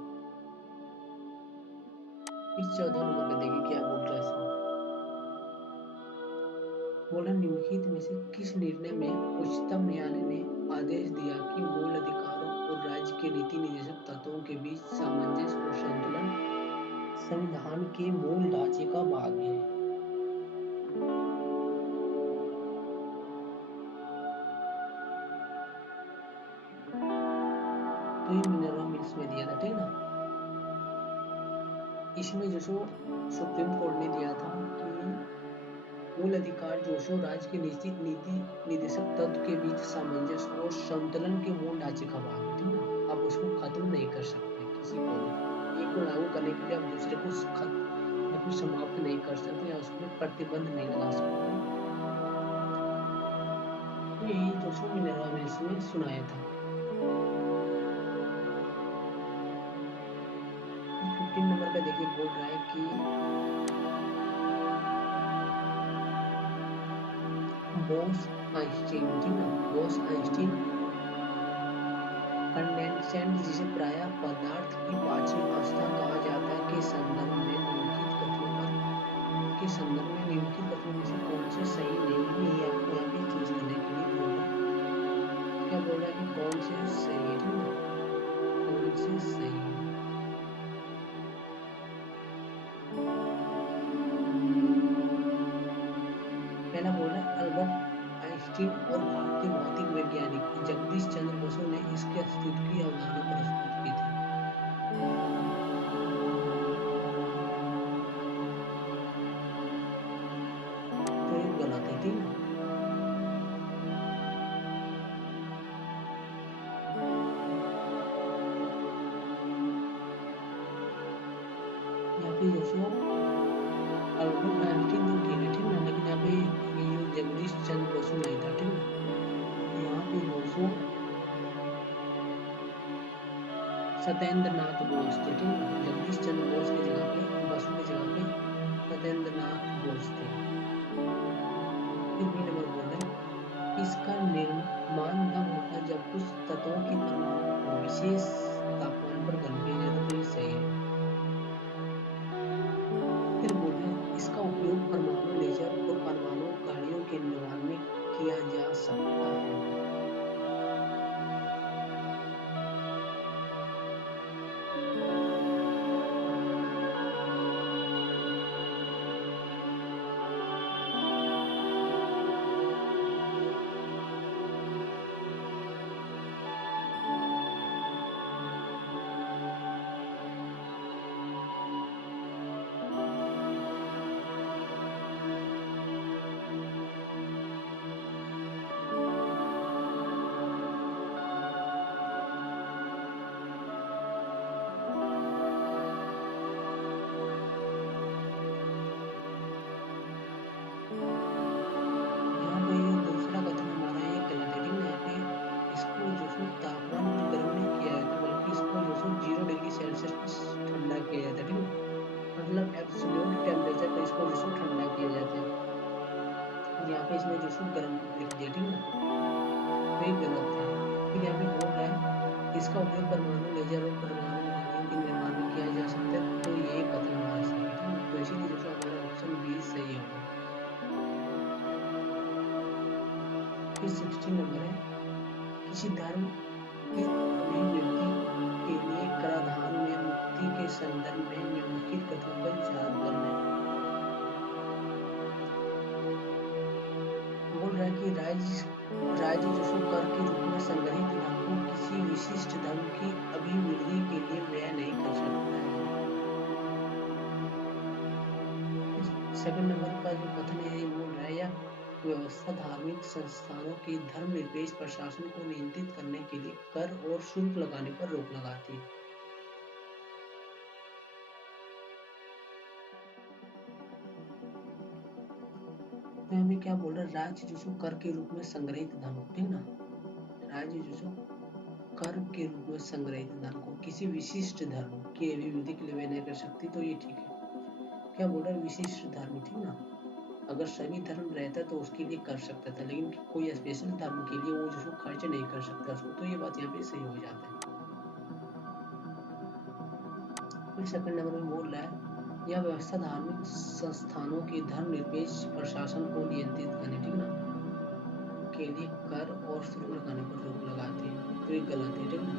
फिर 14 नंबर पे देखिए क्या बोल रहा है इसमें। बोला निम्नलिखित में से किस निर्णय में उच्चतम न्यायालय ने आदेश दिया कि मूल अधिकारों और राज्य के नीति निर्देशक तत्वों के बीच सामंजस्य और संतुलन संविधान के मूल ढांचे का भाग है। तो ये मिनरवा मिल्स में दिया था, ठीक ना। इसमें जो सुप्रीम कोर्ट ने दिया था कि मूल अधिकार जो राज्य के नीति निर्देशक तत्व के बीच सामंजस्य और संतुलन के मूल ढांचे का भाग है, ठीक ना। आप उसको खत्म नहीं कर सकते, किसी को एक को लागू करने के लिए आप दूसरे को या फिर समाप्त नहीं कर सकते या उसमें प्रतिबंध नहीं लगा सकते। तो यही दोस्तों मिनरवा मिल्स में सुनाया था। 15 नंबर पे देखिए बोल रहा है कि बोस आइंस्टीन, ठीक ना, बोस आइंस्टीन कंडेंसेट, जिसे प्रायः पदार्थ की पांचवी अवस्था कहा जाता है, के संदर्भ में निम्नलिखित कथनों पर के संदर्भ में निम्नलिखित कथनों में से कौन से सही नहीं है, ये आपको यहाँ पे चूज करने के लिए बोल रहा है। क्या बोल रहा है कि कौन से सही है, ठीक है, कौन से सही है। पहला बोल रहा है अल्बर्ट आइंस्टीन और भारतीय भौतिक वैज्ञानिक जगदीश चंद्र बसु ने इसके अस्तित्व की अवधारणा प्रस्तुत की थी। तो ये गलत है, ठीक है। यहाँ पे दोस्तों अल्बर्ट आइंस्टीन तो ठीक है, ठीक है, लेकिन यहाँ पे ये जो जगदीश चंद्र बसु नहीं था, ठीक है। यहाँ पे दोस्तों सत्येंद्र नाथ बोस थे, ठीक है। जगदीश चंद्र बोस की जगह पे, बसु की जगह पे सत्येंद्र नाथ बोस थे। फिर बी नंबर बोल रहे हैं इसका निर्माण तब होता है जब कुछ तत्वों के परमाणु विशेष तापमान पर गर्म किए जाते, तो ये सही है। फिर बोल रहे हैं इसका उपयोग परमाणु लेजर और परमाणु गाड़ियों के निर्माण में किया जा सकता है। यहाँ पे इसमें जो सो गर्म लिख दिया, ठीक है, तो ये गलत है। फिर यहाँ पे बोल रहा है इसका उपयोग परमाणु लेजर और परमाणु गाड़ियों के निर्माण में किया जा सकता है, तो ये कथन हमारा सही है, ठीक है। तो इसीलिए जो सो हमारा ऑप्शन बी सही होगा। फिर 16 नंबर है किसी धर्म की अभिवृद्धि के लिए कराधान में मुक्ति के संदर्भ में निम्नलिखित कथनों पर विचार करना है। बोल रहा है कि राज्य जो कर के रूप में संग्रहित धन को किसी विशिष्ट धर्म की अभिवृद्धि के लिए व्यय नहीं कर सकता है। सेकंड नंबर का जो कथन है ये बोल रहा है यह व्यवस्था धार्मिक संस्थानों के धर्मनिरपेक्ष प्रशासन को नियंत्रित करने के लिए कर और शुल्क लगाने पर रोक लगाती है। तो हमें क्या बोल रहा है राज्य जो कर के रूप में संग्रहित धन, ठीक ना, राज्य जो कर के रूप में संग्रहित धन को किसी विशिष्ट धर्म की अभिवृद्धि के लिए व्यय नहीं कर सकती, तो ये ठीक है। क्या बोल रहा है विशिष्ट धर्म, ठीक ना, अगर सभी धर्म रहता तो उसके लिए कर सकता था, लेकिन कोई स्पेशल धर्म के लिए वो जो खर्च नहीं कर सकता उसको, तो ये बात यहाँ पे सही हो जाता है। फिर सेकंड नंबर में बोल रहा है यह व्यवस्था धार्मिक संस्थानों के धर्मनिरपेक्ष प्रशासन को नियंत्रित करने, ठीक ना, के लिए कर और शुल्क लगाने पर रोक लगाती है, तो ये गलत है, ठीक ना।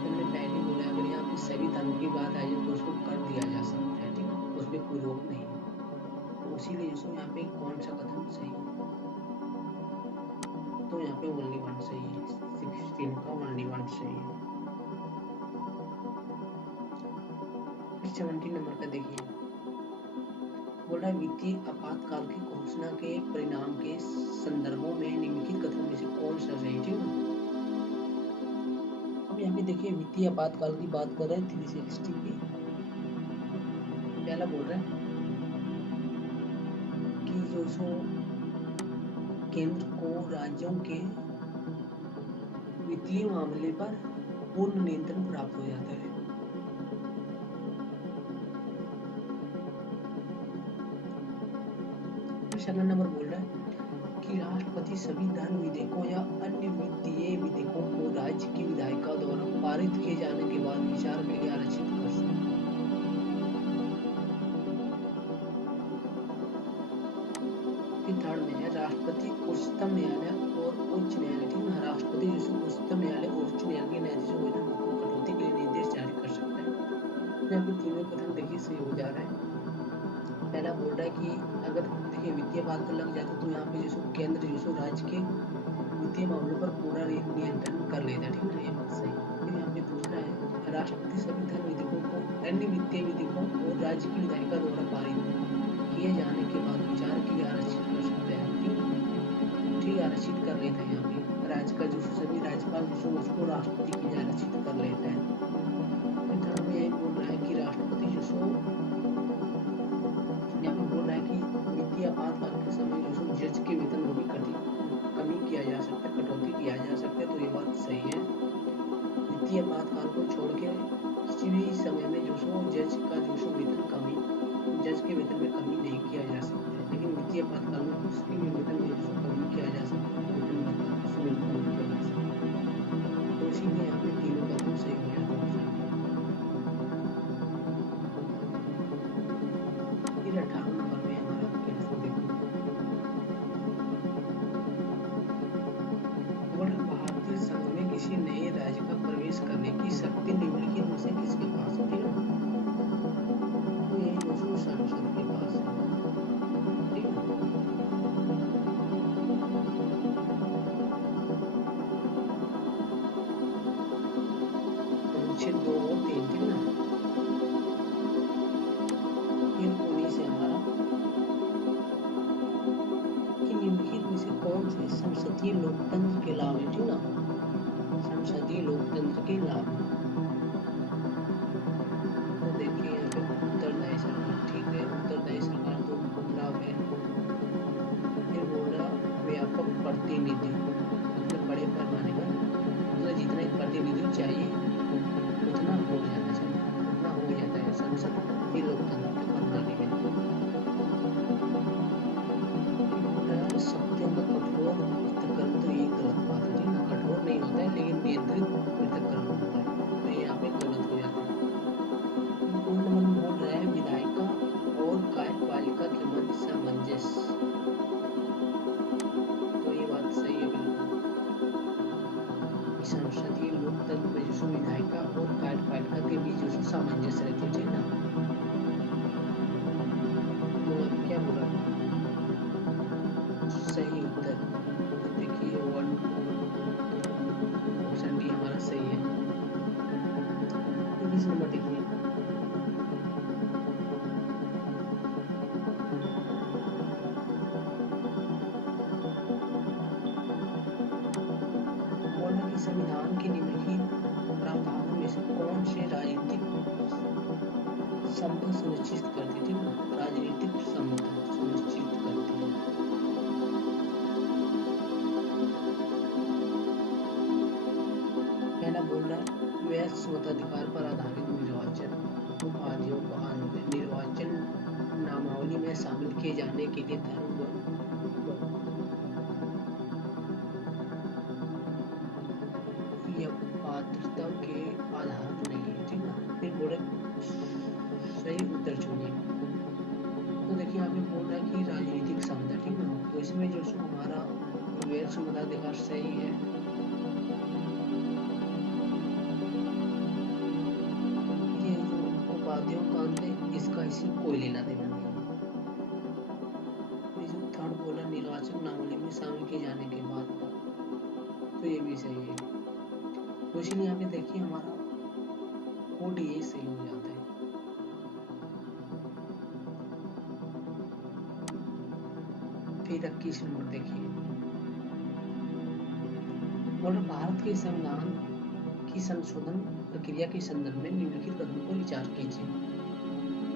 हमने पहले बोला अगर यहाँ पे सभी धर्म की बात आई तो उसको कर दिया जा सकता है, ठीक है, उसमें कोई रोक नहीं है। तो इसीलिए जो यहाँ पे कौन सा कथन सही है, तो यहाँ पे ओनली वन सही है, 16 का ओनली वन सही है। 17 नंबर का देखिए बोला वित्तीय आपातकाल की घोषणा के परिणाम के संदर्भों में निम्नलिखित कथनों में से कौन सा सही, ठीक है। अब यहाँ पे देखिए वित्तीय आपातकाल की बात कर रहे हैं 360 की। पहला बोल रहा है कि जो सो केंद्र को राज्यों के वित्तीय मामले पर पूर्ण नियंत्रण प्राप्त हो जाता है। सेकंड नंबर बोल रहा है कि राष्ट्रपति सभी धन विधेयकों या अन्य वित्तीय विधेयकों को राज्य की विधायिका द्वारा पारित किए जाने के बाद विचार के लिए आरक्षित कर सकता है। फिर थर्ड में है राष्ट्रपति, उच्चतम न्यायालय और उच्च न्यायालय। ठीक है, राष्ट्रपति जो है उच्चतम न्यायालय और उच्च न्यायालय के न्यायाधीश को वेतन भत्तों कटौती के लिए निर्देश जारी कर सकता है। यहाँ पे तीनों कथन देखिए सही हो जा रहा है। पहला बोल रहा है कि अगर देखिए वित्तीय बात लग जाता है तो यहाँ पे जो केंद्र जो राज्य के वित्तीय मामलों पर पूरा नियंत्रण कर लेता है। ठीक है ना, ये बात सही है। फिर यहाँ पे दूसरा है राष्ट्रपति सभी धन विधेयकों को, अन्य वित्तीय विधेयकों और राज्य की विधायिका द्वारा पारित किए जाने के बाद विचार के लिए आरक्षित कर सकते हैं। ठीक, आरक्षित कर लेते हैं। यहाँ पे राज्य का जो सभी राज्यपाल जो उसको राष्ट्रपति के लिए आरक्षित कर लेता है। फिर थर्ड में यही बोल रहा है कि राष्ट्रपति जो यहाँ पे बोल रहा है कि वित्तीय आपातकाल के समय जो जज के वेतन में भी कमी किया जा सकता है, कटौती किया जा सकता है। तो ये बात सही है। वित्तीय आपातकाल को छोड़ के किसी भी समय में जो जज का जो वेतन कमी, जज के वेतन में कमी नहीं किया जा सकता है, लेकिन वित्तीय आपातकाल में उसके भी वेतन में कमी किया जा सकता है, वेतन भत्ता उसमें कमी किया जा सकता है। तो इसीलिए यहाँ पे तीनों कथन सही हो जाता है। फिर 18 नंबर में हमारा क्वेश्चन देखो, भारतीय संघ में किसी नए राज्य का प्रवेश करने की शक्ति निम्नलिखित में से किसके पास है? तो ये जो संसद के पास है। ठीक है, अनुच्छेद 2 और 3। ठीक ना, फिर उन्हीं से हमारा कि निम्नलिखित में से कौन से संसदीय लोकतंत्र के लाभ है? ठीक ना, संसदीय लोकतंत्र के लाभ। तो देखिए यहाँ पे उत्तरदायी सरकार। ठीक है, उत्तरदायी सरकार तो लाभ है। फिर बोल रहा व्यापक प्रतिनिधि, मतलब बड़े पैमाने पर, मतलब जितना प्रतिनिधि चाहिए उतना हो जाना चाहिए, उतना हो जाता है संसदीय लोकतंत्र की प्रणाली में। बोल रहा है शक्तियों का कठोर पृथक्करण, तो ये गलत बात है। ठीक है, कठोर नहीं होता है लेकिन नियंत्रित पृथक्करण होता है, तो ये यहाँ पे गलत हो जाता है। बोल रहा है विधायिका और कार्यपालिका के मध्य सामंजस्य, तो ये बात सही है बिल्कुल। संसदीय लोकतंत्र में जो विधायिका और कार्यपालिका के बीच जो सामंजस्य रहती है। ठीक ना, तो क्या बोला सही उत्तर? तो देखिए ऑप्शन डी हमारा सही है। 20 नंबर देखिए, बोला कि संविधान के निम्नलिखित प्रावधानों में से कौन से राजनीतिक समता सुनिश्चित करती है? ठीक है, राजनीतिक समता सुनिश्चित करती है। पहला बोल रहा है वैध मताधिकार पर आधारित निर्वाचन उपाधियों को निर्वाचन नामावली में शामिल किए जाने के लिए धर्म या पात्रता के आधार नहीं है। ठीक है, फिर बोले सही उत्तर चुनिए। तो देखिए यहाँ पे बोल रहा है कि राजनीतिक समता। ठीक है, तो इसमें जो हमारा वैध मताधिकार सही है। ये जो उपाधियों का अंत है इसका इसी कोई लेना देना नहीं है। जो थर्ड बोला निर्वाचन नामावली में शामिल किए जाने के बाद, तो ये भी सही है। तो इसलिए यहाँ पे देखिए हमारा कोड ये सही हो जाता है। फिर 21 नंबर देखिए, बोला भारत के संविधान की संशोधन प्रक्रिया के संदर्भ में निम्नलिखित कदमों पर विचार कीजिए।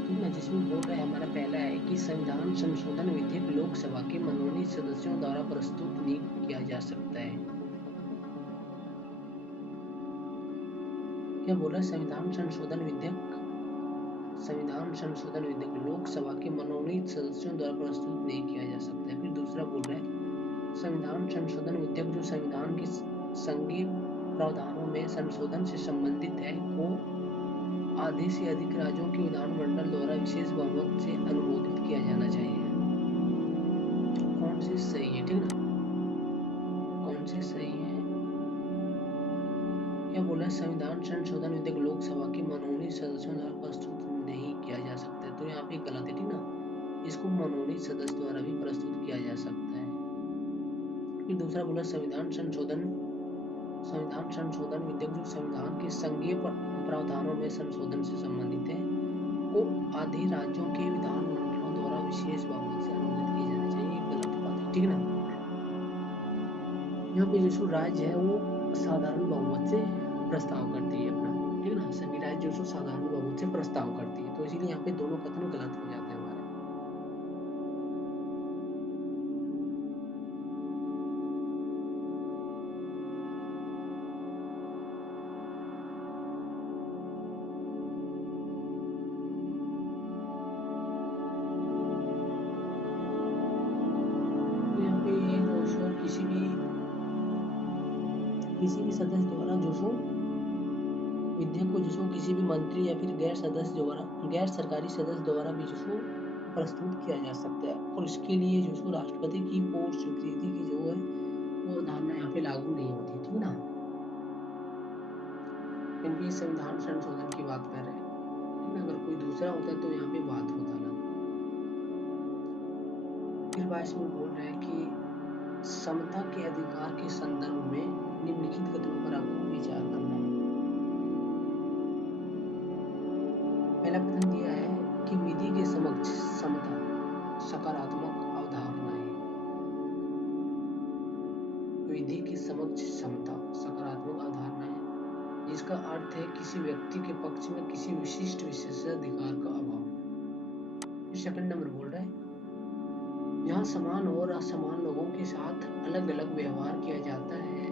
ठीक है, जिसमें बोल रहा है हमारा पहला है कि संविधान संशोधन विधेयक लोकसभा के मनोनीत सदस्यों द्वारा प्रस्तुत नहीं किया जा सकता है। क्या बोल रहा है संविधान संशोधन विधेयक लोकसभा के मनोनीत सदस्यों द्वारा प्रस्तुत नहीं किया जा सकता है। फिर दूसरा बोल रहा है संविधान संशोधन विधेयक जो संविधान के संघीय प्रावधानों में संशोधन से संबंधित है को आधे से अधिक राज्यों के विधानमंडल द्वारा विशेष बहुमत से अनुमोदित किया जाना चाहिए। कौन से सही है, ठीक ना, कौन से सही है। क्या बोला है, संविधान संशोधन विधेयक लोकसभा के मनोनीत सदस्यों द्वारा प्रस्तुत नहीं किया जा सकता, तो यहाँ पे गलत है, ठीक ना, इसको मनोनीत सदस्य द्वारा भी प्रस्तुत किया जा सकता है। फिर दूसरा बोला संविधान संशोधन विधेयक जो संविधान के संघीय प्रावधानों में संशोधन से संबंधित है को आधे राज्यों के विधानमंडलों द्वारा विशेष बहुमत से अनुमोदित किए जाने चाहिए, ये गलत बात है, ठीक ना। यहाँ पे जो राज्य है वो साधारण बहुमत से प्रस्ताव करती है अपना, ठीक ना, सभी राज्य जो साधारण बहुमत से प्रस्ताव करती है, तो इसीलिए यहाँ पे दोनों कथन गलत हो जाते हैं हमारे। तो यहाँ पे ये जो सो किसी भी सदस्य द्वारा जो सो विधेयक को जो सो किसी भी मंत्री या फिर गैर सरकारी सदस्य द्वारा भी जो सो प्रस्तुत किया जा सकता है, और इसके लिए जो सो राष्ट्रपति की पूर्ण स्वीकृति की जो है वो धारणा यहाँ पे लागू नहीं होती, ठीक ना। क्योंकि संविधान संशोधन की बात कर रहे हैं, ठीक ना, अगर कोई दूसरा होता तो यहाँ पे बात होता अलग। फिर 22 में बोल रहे हैं कि समता के अधिकार के संदर्भ में निम्नलिखित कथनों पर आपको विचार करना है। पहला कथन दिया है कि विधि के समक्ष समता सकारात्मक अवधारणा है। विधि के समक्ष समता सकारात्मक अवधारणा है, जिसका अर्थ है किसी व्यक्ति के पक्ष में किसी विशिष्ट विशेषाधिकार का अभाव। सेकंड नंबर बोल रहा है जहाँ समान और असमान लोगों के साथ अलग अलग व्यवहार किया जाता है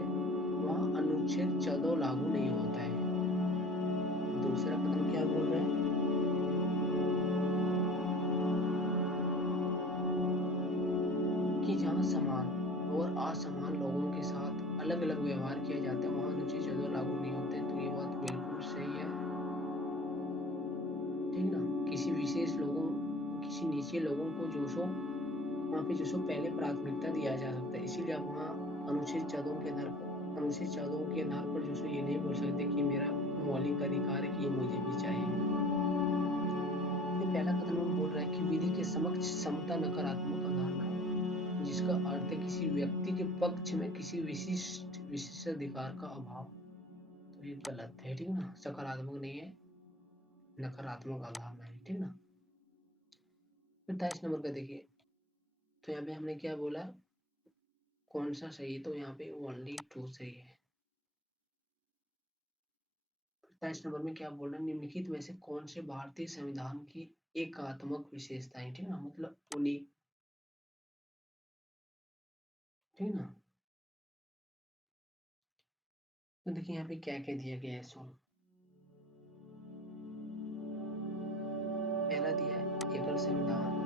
वहाँ अनुच्छेद 14 लागू नहीं होता है। दूसरा कथन क्या बोल रहे हैं कि जहाँ समान और असमान लोगों के साथ अलग अलग व्यवहार किया जाता है वहाँ अनुच्छेद 14 लागू नहीं होते, तो ये बात बिल्कुल सही है, ठीक ना। किसी नीचे लोगों को जो सो वहाँ पे जो सो पहले प्राथमिकता दिया जा सकता है, इसीलिए आप वहाँ अनुच्छेद 14 के आधार पर जो सो ये नहीं बोल सकते कि मेरा मौलिक अधिकार है कि ये मुझे भी चाहिए। पहला कथन में बोल रहा है कि विधि के समक्ष समता नकारात्मक अवधारणा है, जिसका अर्थ है किसी व्यक्ति के पक्ष में किसी विशिष्ट विशेषाधिकार का अभाव, तो ये गलत है, ठीक ना, सकारात्मक नहीं है, नकारात्मक अवधारणा है, ठीक ना। फिर 23 नंबर का देखिए, तो यहाँ पे हमने क्या बोला कौन सा सही है, तो यहाँ पे ओनली 2 सही है। 27 नंबर में क्या बोल रहे हैं निम्नलिखित में से कौन से भारतीय संविधान की एकात्मक विशेषताएं, ठीक ना, मतलब उन्हीं, ठीक ना। तो देखिए यहाँ पे क्या क्या दिया गया है, सुन, पहला दिया है एकल संविधान,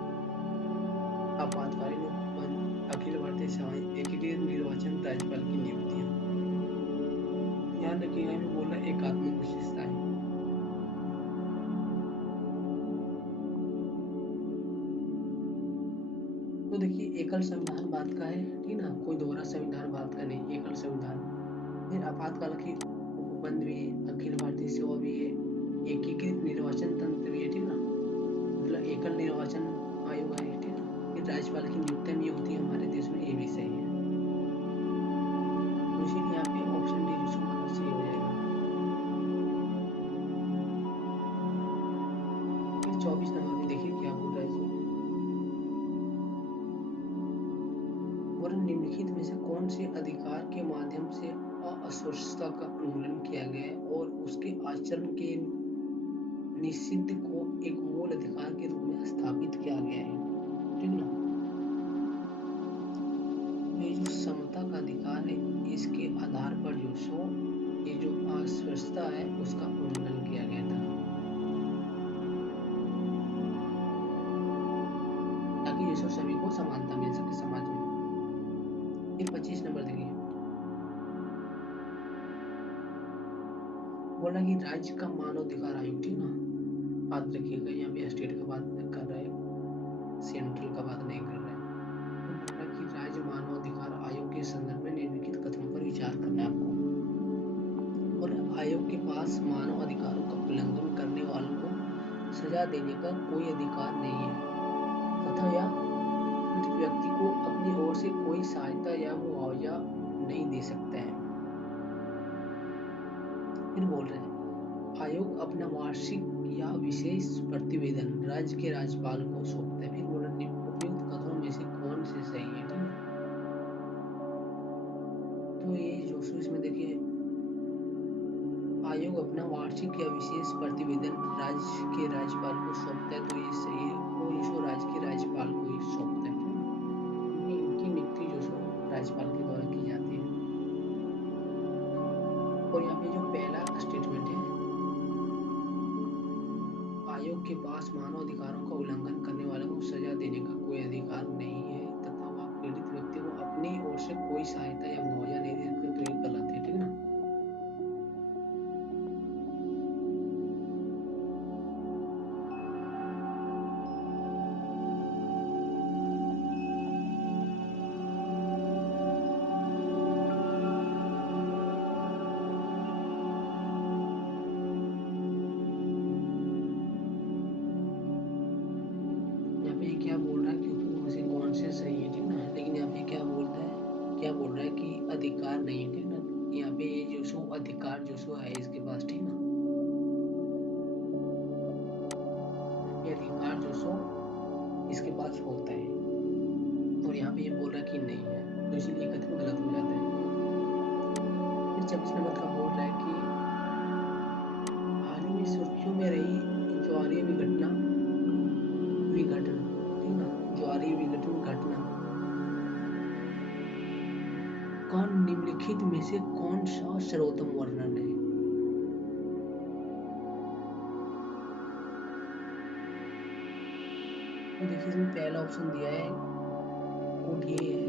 आपातकालीन उपबंध, अखिल भारतीय सेवाएं, एकीकृत निर्वाचन, राज्यपाल की नियुक्तियां। ध्यान रखिएगा यहाँ पे बोल रहा है एकात्मक विशेषताएं। तो देखिए एकल संविधान बात का है, ठीक ना, कोई दोहरा संविधान बात का नहीं, एकल संविधान। फिर आपातकाल की उपबंध भी है, अखिल भारतीय सेवा भी है, एकीकृत निर्वाचन तंत्र भी है, ठीक ना, मतलब एकल निर्वाचन आयोग है, ठीक ना, फिर राज्यपाल की नियुक्तियां भी होती है हमारे देश में, ये भी सही है, तो इसीलिए यहाँ पे ऑप्शन डी जो हमारा सही हो जाएगा। फिर 24 नंबर पे देखिए क्या बोल रहा है इसमें, और निम्नलिखित में से कौन से अधिकार के माध्यम से अस्पृश्यता का उन्मूलन किया गया है और उसके आचरण के निषिद्ध को एक मूल अधिकार के रूप में स्थापित किया गया है, ठीक ना। ये जो समता का अधिकार है इसके आधार पर जो सो ये जो अस्पृश्यता है उसका उन्मूलन किया गया था, ताकि जो सो सभी को समानता मिल सके समाज में। फिर 25 नंबर देखिए, बोला कि राज्य का मानवाधिकार आयोग, ठीक ना, याद रखिएगा यहाँ पे स्टेट का बात कर रहा है, सेंट्रल का बात नहीं कर रहा है। तो बोल रहा है कि के संदर्भ में निम्नलिखित कथनों पर विचार करना है आपको। और आयोग के पास मानव अधिकारों का उल्लंघन करने वालों को सजा देने का कोई अधिकार नहीं है तथा यह व्यक्ति को अपनी ओर से कोई सहायता या मुआवजा नहीं दे सकता है। फिर बोल रहे हैं आयोग अपना वार्षिक या विशेष प्रतिवेदन राज्य के राज्यपाल को सौंपता है। फिर बोल रहे उपयुक्त कथनों में से कौन से सही है, ठीक है। तो ये जो इसमें देखिए आयोग अपना वार्षिक या विशेष प्रतिवेदन राज्य के राज्यपाल को सौंपता है, तो ये सही है। वो जो राज्य के राज्यपाल को ही सौंपता है, क्योंकि इनकी नियुक्ति जो राज्यपाल के द्वारा की जाती है। और यहाँ पे जो पहला स्टेटमेंट है, आयोग के पास मानव अधिकारों का उल्लंघन करने वालों को सजा देने का कोई अधिकार नहीं है तथा वह पीड़ित व्यक्ति को अपनी ओर से कोई सहायता या मुआवजा नहीं दे सकते, तो ये गलत है, ठीक है ना। यहाँ पे क्या बोल रहा है कि उपयुक्त में से कौन से सही है, ठीक ना। लेकिन यहाँ पे क्या बोल रहा है कि अधिकार नहीं है, ठीक ना। यहाँ पे ये जो सो अधिकार जो सो है इसके पास, ठीक ना। ये अधिकार जो सो इसके पास होता है और यहाँ पे ये बोल रहा है कि नहीं है, तो इसीलिए कथन गलत हो जाता है। फिर 26 नंबर का बोल रहा है कि हाल ही में सुर्खियों में रही ज्वारीय विघटन, ठीक ना, ज्वारीय विघटन घटना का निम्नलिखित में से कौन सा सर्वोत्तम वर्णन है। तो देखिए इसमें पहला ऑप्शन दिया है, कोट ये है,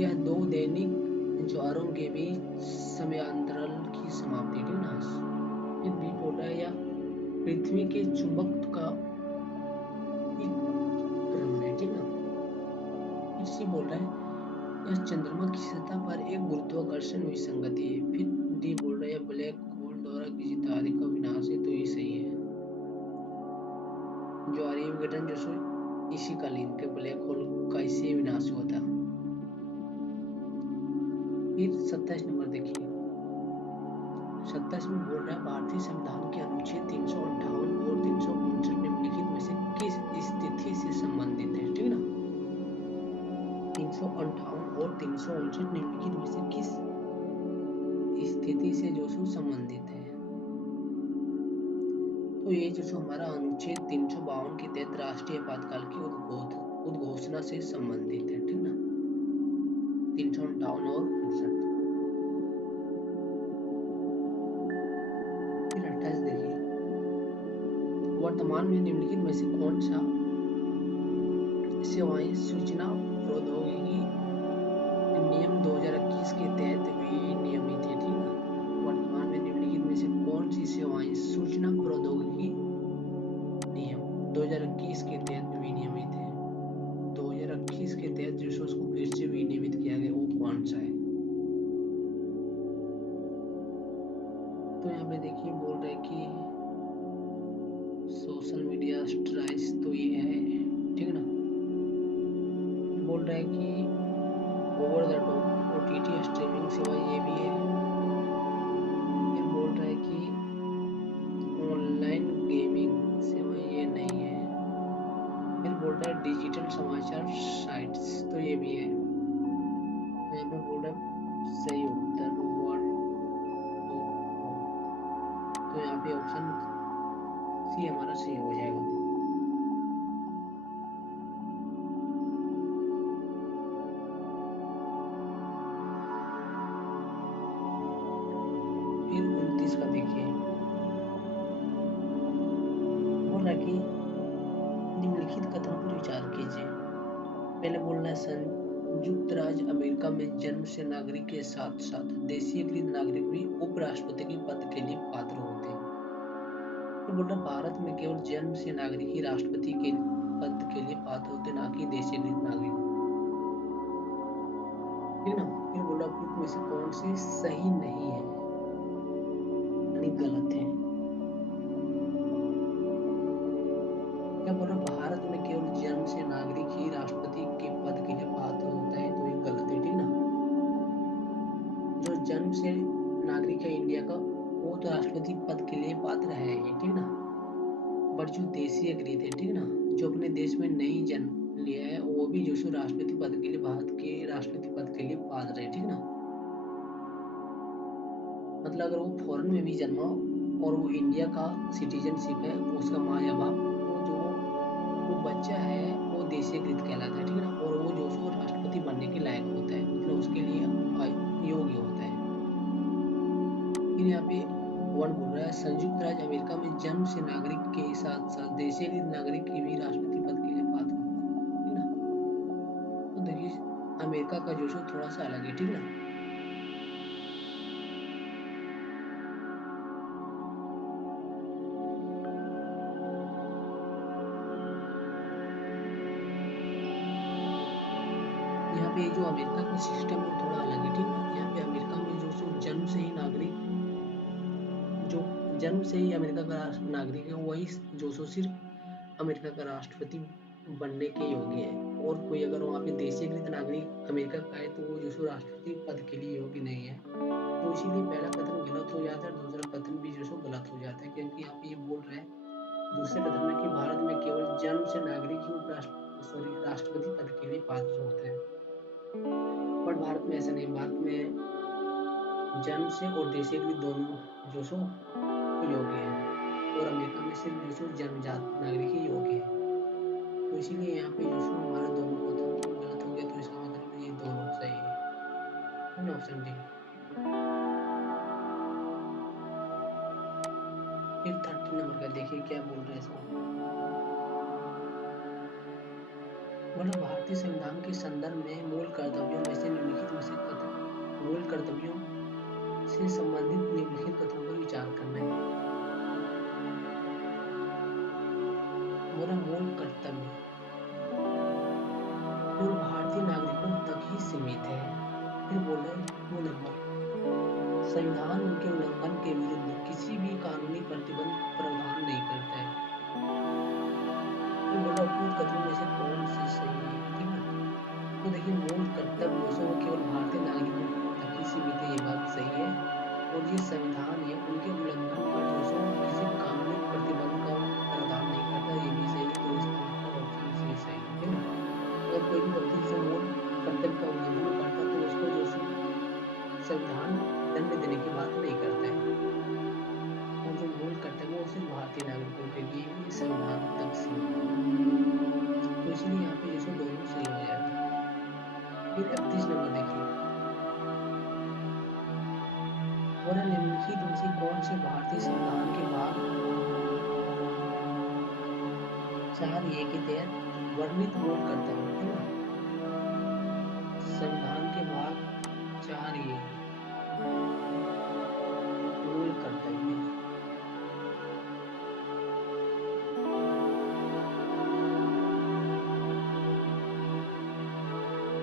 यह दो दैनिक ज्वारों के बीच समयांतराल की समाप्ति, ठीक ना। फिर बी बोल रहा है, या पृथ्वी के चुंबक का एक क्रम है, ठीक ना। फिर सी बोल रहा है, यह चंद्रमा की सतह पर एक गुरुत्वाकर्षण विसंगति है। फिर डी बोल रहा है, ब्लैक होल द्वारा किसी तारे का विनाश है, तो ये सही है। ज्वारीय विघटन जो इसी कालीन के ब्लैक होल का इससे विनाश हुआ था। फिर 27 नंबर देखिए, 27 में बोल रहा है भारतीय संविधान के अनुच्छेद 358 और 359 निम्नलिखित में से किस स्थिति से संबंधित है, ठीक ना। 358 और 359 निम्नलिखित में से किस स्थिति से जो संबंधित है, तो ये जो हमारा अनुच्छेद 352 के तहत राष्ट्रीय आपातकाल की उद्घोषणा से संबंधित है, ठीक ना। 358 और 59। फिर 28 देखिए, वर्तमान में निम्नलिखित में से कौन सा सेवाएं सूचना प्रौद्योगिकी नियम 2021 के तहत विनियमित है, ठीक है। वर्तमान में निम्नलिखित में से कौन सी सेवाएं सूचना प्रौद्योगिकी नियम 2021 के तहत विनियमित है। 2021 के तहत जो उसको फिर से विनियमित किया गया वो कौन सा है। तो यहाँ पे देखिए बोल रहे कि सोशल मीडिया स्ट्राइक्स, तो ये है, ठीक है ना। बोल रहा है कि over the top OTT streaming सेवा, ये भी है। फिर बोल रहा है कि ऑनलाइन गेमिंग सेवा, ये नहीं है। फिर बोल रहा है डिजिटल समाचार साइट्स, तो ये भी है। तो यहाँ पे बोल रहा है सही उत्तर 1 2 4, तो यहाँ पे ऑप्शन सी हमारा सही हो जाएगा। फिर 29 का देखिए, बोल रहा है कि निम्नलिखित कथनों पर विचार कीजिए। पहले बोल रहा है संयुक्त राज्य अमेरिका में जन्म से नागरिक के साथ साथ देशीयकृत नागरिक भी उपराष्ट्रपति के पद के लिए पात्र होते हैं। तो बोल रहा है भारत में केवल जन्म से नागरिक ही राष्ट्रपति के पद के लिए पात्र होते, ना कि देशीयकृत नागरिक। ठीक ना। फिर बोला उपयुक्त में से कौन से सही नहीं है यानी गलत है। क्या बोला भारत में केवल जन्म से नागरिक ही राष्ट्रपति के पद के लिए पात्र होता है, तो ये गलत है। ठीक ना। जो जन्म से नागरिक है इंडिया का वो तो राष्ट्रपति पद के लिए पात्र है ही। ठीक ना। बट जो देसी नागरिक है, ठीक ना, जो अपने देश में नहीं जन्म लिया है वो भी जो सो राष्ट्रपति पद के लिए भारत के राष्ट्रपति पद के लिए पात्र है। ठीक ना। मतलब अगर वो फॉरेन में भी जन्मा और वो इंडिया का सिटीजनशिप है, उसका माँ या बाप, वो जो वो बच्चा है वो देसी नागरिक कहलाता है। ठीक है ना। और वो जो सो राष्ट्रपति बनने के लायक होता है, मतलब उसके लिए योग्य होता है। फिर यहाँ पे वन बोल रहा है संयुक्त राज्य अमेरिका में जन्म से नागरिक के साथ साथ देशी नागरिक की भी राष्ट्रपति पद के लिए पात्र होता है। ठीक ना। तो देखिए अमेरिका का जो सो थोड़ा सा अलग है। ठीक ना। यहाँ पे जो अमेरिका का सिस्टम है वो थोड़ा अलग है। ठीक ना। यहाँ पे अमेरिका में जो सो जन्म से ही नागरिक, जो जन्म से ही अमेरिका का नागरिक है वही जो सो सिर्फ अमेरिका का राष्ट्रपति बनने के योग्य है। और कोई अगर वहाँ पे देशीकृत नागरिक अमेरिका का है तो वो जो सो राष्ट्रपति पद के लिए योग्य नहीं है। तो इसीलिए पहला कथन गलत हो जाता है और दूसरा कथन भी जो सो गलत हो जाता है, क्योंकि यहाँ पे ये बोल रहे हैं दूसरे कथन में कि भारत में केवल जन्म से नागरिक ही राष्ट्रपति पद के लिए पात्र होते हैं। बट भारत में ऐसा नहीं। भारत में जन्म से और देशीकृत दोनों जो सो योग्य है, और अमेरिका में सिर्फ जो सो जन्मजात नागरिक ही योग्य है। तो इसीलिए यहाँ पे जो सो हमारा दोनों कथन गलत हो गया, तो इसका मतलब ये दोनों सही है ना, ऑप्शन डी। फिर 30 नंबर का देखिए क्या बोल रहे हैं इसमें। बोला भारतीय संविधान के संदर्भ में मूल कर्तव्यों में से निम्नलिखित में से कथन, मूल कर्तव्यों से संबंधित निम्नलिखित कथनों पर विचार करना है। बोला मूल कर्तव्य केवल भारतीय नागरिकों तक ही सीमित है। फिर बोले 2 नंबर संविधान उनके उल्लंघन के विरुद्ध किसी भी कानूनी प्रतिबंध का प्रावधान नहीं करता है। फिर बोला उपयुक्त कथनों में से कौन से सही है। ठीक ना। तो देखिए मूल कर्तव्य जो है वो केवल भारतीय नागरिकों तक ही सीमित है, ये बात सही है। और ये संविधान है उनके उल्लंघन पर जो सो किसी भी कानूनी प्रतिबंध का प्रावधान नहीं करता, ये भी सही है। तो इसका मतलब ऑप्शन सी सही है। ठीक ना। अगर कोई भी व्यक्ति जो मूल कर्तव्य का उल्लंघन करता तो उसको जो सो संविधान दंड देने की बात नहीं करता है। और जो मूल कर्तव्य है वो सिर्फ भारतीय नागरिकों के लिए ही संविधान तक सीमित है। तो इसलिए यहाँ पे जो सो दोनों सही हो जाएगा। फिर 31 नंबर देखिए। बोला निम्नलिखित में से कौन से भारतीय संविधान के भाग 4 के तहत वर्णित मूल कर्तव्य। ठीक ना। संविधान के भाग 4 मूल कर्तव्य।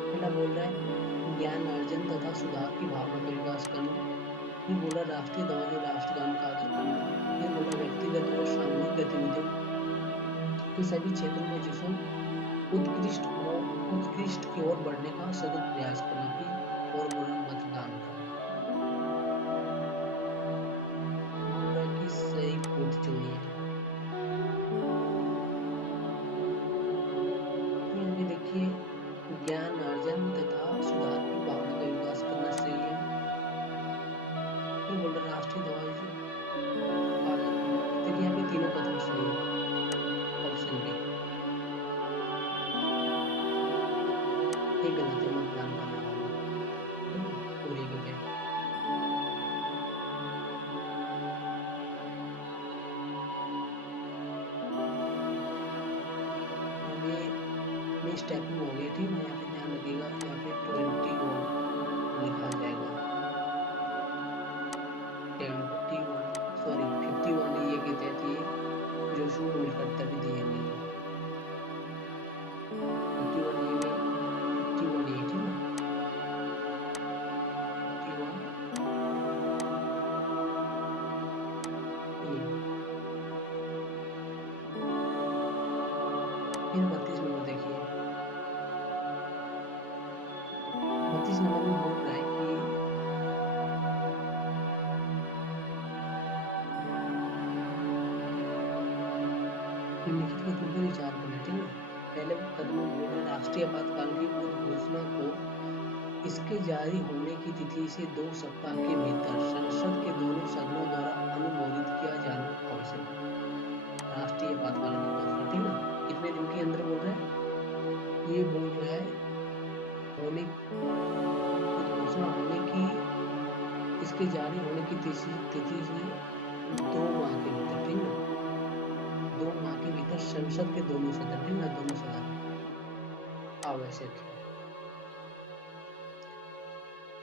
पहला बोल रहा है ज्ञान अर्जन तथा सुधार की भावना का विकास करना। फिर बोला राष्ट्रीय ध्वज और राष्ट्रगान का आदर करना। फिर बोला व्यक्तिगत और सामूहिक गतिविधियों के सभी क्षेत्रों में जो सो उत्कृष्ट की ओर बढ़ने का सतत प्रयास करना। फिर और बोला मतदान करना। बोल रहा है कि सही कोट चुनिए। तो यहाँ पे देखिए ज्ञान अर्जन तथा सुधार की भावना का विकास करना सही है। फिर बोल रहा राष्ट्रीय ध्वज आदर करना। देखिए यहाँ पे तीनों कथन सही है, ऑप्शन बी। एक गलत है मतदान करने वाला। ठीक ना। और ये गलत है। यहाँ पे मिस टाइपिंग हो गई। ठीक ना। यहाँ पे ध्यान रखिएगा, यहाँ पे 21 लिखा जाएगा। 21 सॉरी 51 ये के तहत ये जो सो मूल कर्तव्य दिए नहीं है। 51 ए में 51 ए। ठीक ना। फिर 32 नंबर देखिए, 32 नंबर में बोल रहा है कि निम्नलिखित कथनों पर विचार करना, ठीक है। पहले कथन में बोल रहा है राष्ट्रीय आपातकाल की उद्घोषणा को इसके जारी होने की तिथि से 2 सप्ताह के भीतर संसद के दोनों सदनों द्वारा अनुमोदित किया जाना आवश्यक है। राष्ट्रीय आपातकाल की घोषणा, ठीक ना, कितने दिन के अंदर बोल रहा है, ये बोल रहा है होने उद्घोषणा होने की, इसके जारी होने की तिथि से 2 माह के भीतर, ठीक ना, 2 माह के भीतर संसद के दोनों सदन, ठीक ना, दोनों सदन आवश्यक है।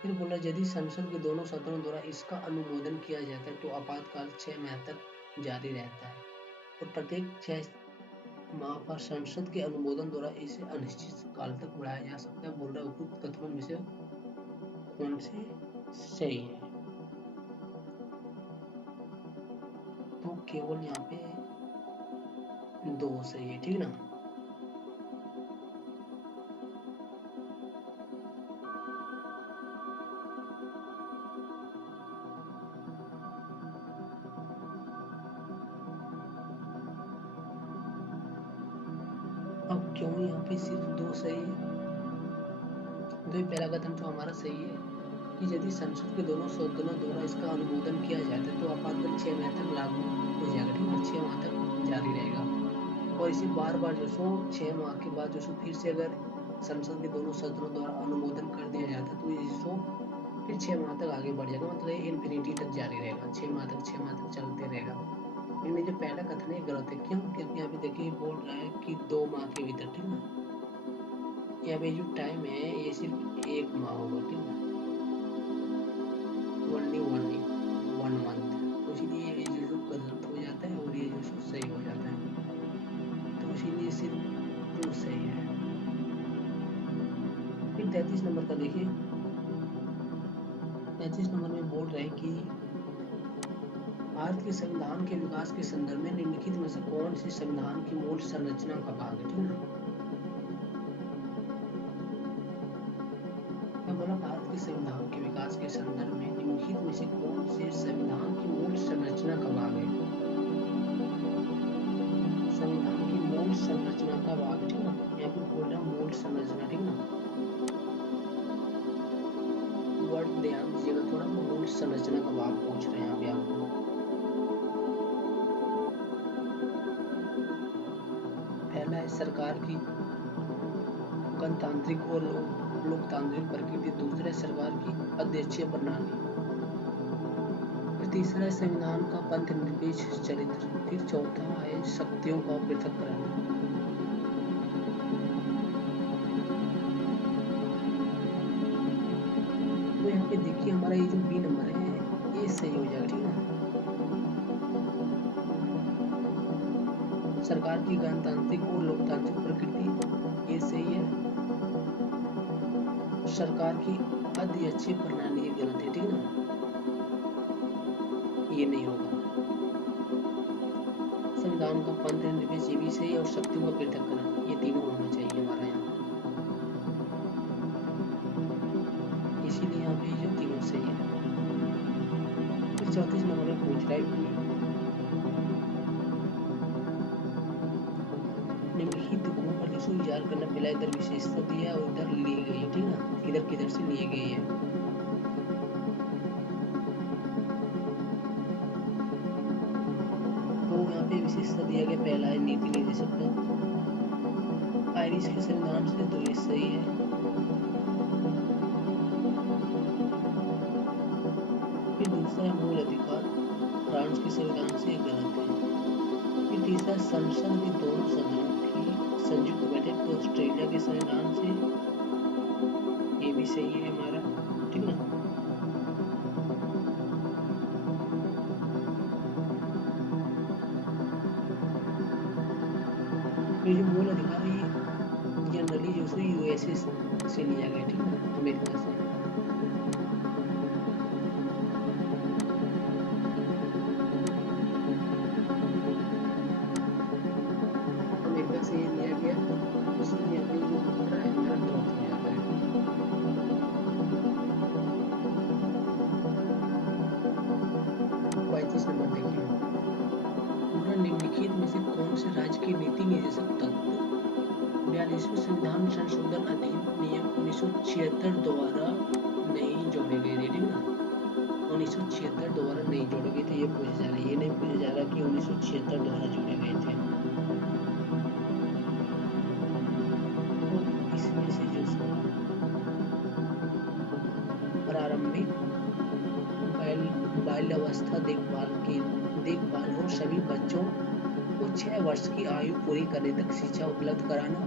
फिर बोला यदि संसद के दोनों सदनों द्वारा इसका अनुमोदन किया जाता है तो आपातकाल 6 माह तक जारी रहता है और प्रत्येक 6 माह पर संसद के अनुमोदन द्वारा इसे अनिश्चित काल तक बढ़ाया जा सकता है। बोल रहा है उपयुक्त कथनों में से कौन से सही है, तो केवल यहाँ पे 2 सही है, ठीक ना। अब क्यों यहाँ पे सिर्फ 2 सही है, तो ये पहला कथन तो हमारा सही है कि यदि संसद के दोनों सदनों द्वारा इसका अनुमोदन किया जाता है तो आपातकाल 6 माह तक लागू हो जाएगा, ठीक है, 6 माह तक जारी रहेगा और इसे बार बार जो सो 6 माह के बाद जो सो फिर से अगर संसद के दोनों सदनों द्वारा अनुमोदन कर दिया जाता है तो ये सो फिर 6 माह तक आगे बढ़ जाएगा, मतलब ये इन्फिनिटी तक जारी रहेगा, 6 माह तक चलते रहेगा। लेकिन जो पहला कथन है गलत है, क्यों, क्योंकि यहाँ पे देखिए बोल रहा है कि 2 माह के भीतर, ठीक ना, यहाँ पे जो टाइम है ये सिर्फ 1 माह होगा, ठीक है, वन मंथ, तो इसीलिए ये जो गलत हो जाता है और ये जो सही हो जाता है, तो इसीलिए सिर्फ 2 सही है। फिर 33 नंबर का देखिए, 33 नंबर में बोल रहे हैं कि भारत के संविधान के विकास के संदर्भ में निम्नलिखित में से कौन सी संविधान की मूल संरचना का भाग है, ठीक है। मैं बोला भारत के संविधान के विकास के संदर्भ में निम्नलिखित में से कौन से संविधान की मूल संरचना का भाग है, संविधान की मूल संरचना का भाग, ठीक ना, यहाँ पे बोल रहा है मूल संरचना, ठीक ना, वर्ड ध्यान दीजिएगा थोड़ा, मूल संरचना का भाग पूछ रहे हैं यहाँ पे आपको। पहला है सरकार की गणतांत्रिक और लोकतांत्रिक प्रकृति, दूसरा है सरकार की अध्यक्षीय प्रणाली, फिर तीसरा है संविधान का पंथ निरपेक्ष चरित्र, फिर चौथा है शक्तियों का पृथक्करण। तो यहाँ पे देखिए हमारा ये जो बी नंबर है ये सही हो जाएगा, ठीक है, सरकार की गणतांत्रिक और लोकतांत्रिक प्रकृति ये सही है, सरकार की अध्यक्षीय प्रणाली ये गलत है, ठीक है ना, ये नहीं होगा, संविधान का पंथ निरपेक्ष ये भी सही है और शक्तियों का पृथक्करण ये तीनों होना चाहिए हमारा यहाँ, इसीलिए यहाँ पे जो तीनों सही है। फिर 34 नंबर में पूछ रहा है कि निम्नलिखित गुणों पर जो विचार करना, पहला इधर विशेषता दिया और इधर ली गई है, ठीक ना, किधर किधर से लिए गई है। तो यहाँ पे विशेषता दिया गया, पहला है नीति निर्देशक आयरिश के संविधान से, तो ये सही है। फिर दूसरा है मूल अधिकार फ्रांस के संविधान से, गलत है। फिर तीसरा संसद के दोनों सदनों की संयुक्त बैठक, तो ऑस्ट्रेलिया के संविधान से, ये भी सही है हमारा, ठीक ना। फिर जो मूल अधिकार है जनरली जो से यूएसए से लिया गया, ठीक है, अमेरिका से। अमेरिका से ये लिया गया से कौन से राज्य की नीति निर्देशक तत्व 42वें संविधान संशोधन अधिनियम 1976 द्वारा नहीं जोड़े गए थे, ठीक ना? 1976 द्वारा नहीं जोड़े गए थे, ये पूछा जा रहा है। ये नहीं पूछा जा रहा कि 1976 द्वारा जोड़े गए थे। तो इसमें से जो प्रारंभिक बाल्यावस्था देखभाल और सभी बच्चों को 6 वर्ष की आयु पूरी करने तक शिक्षा उपलब्ध कराना।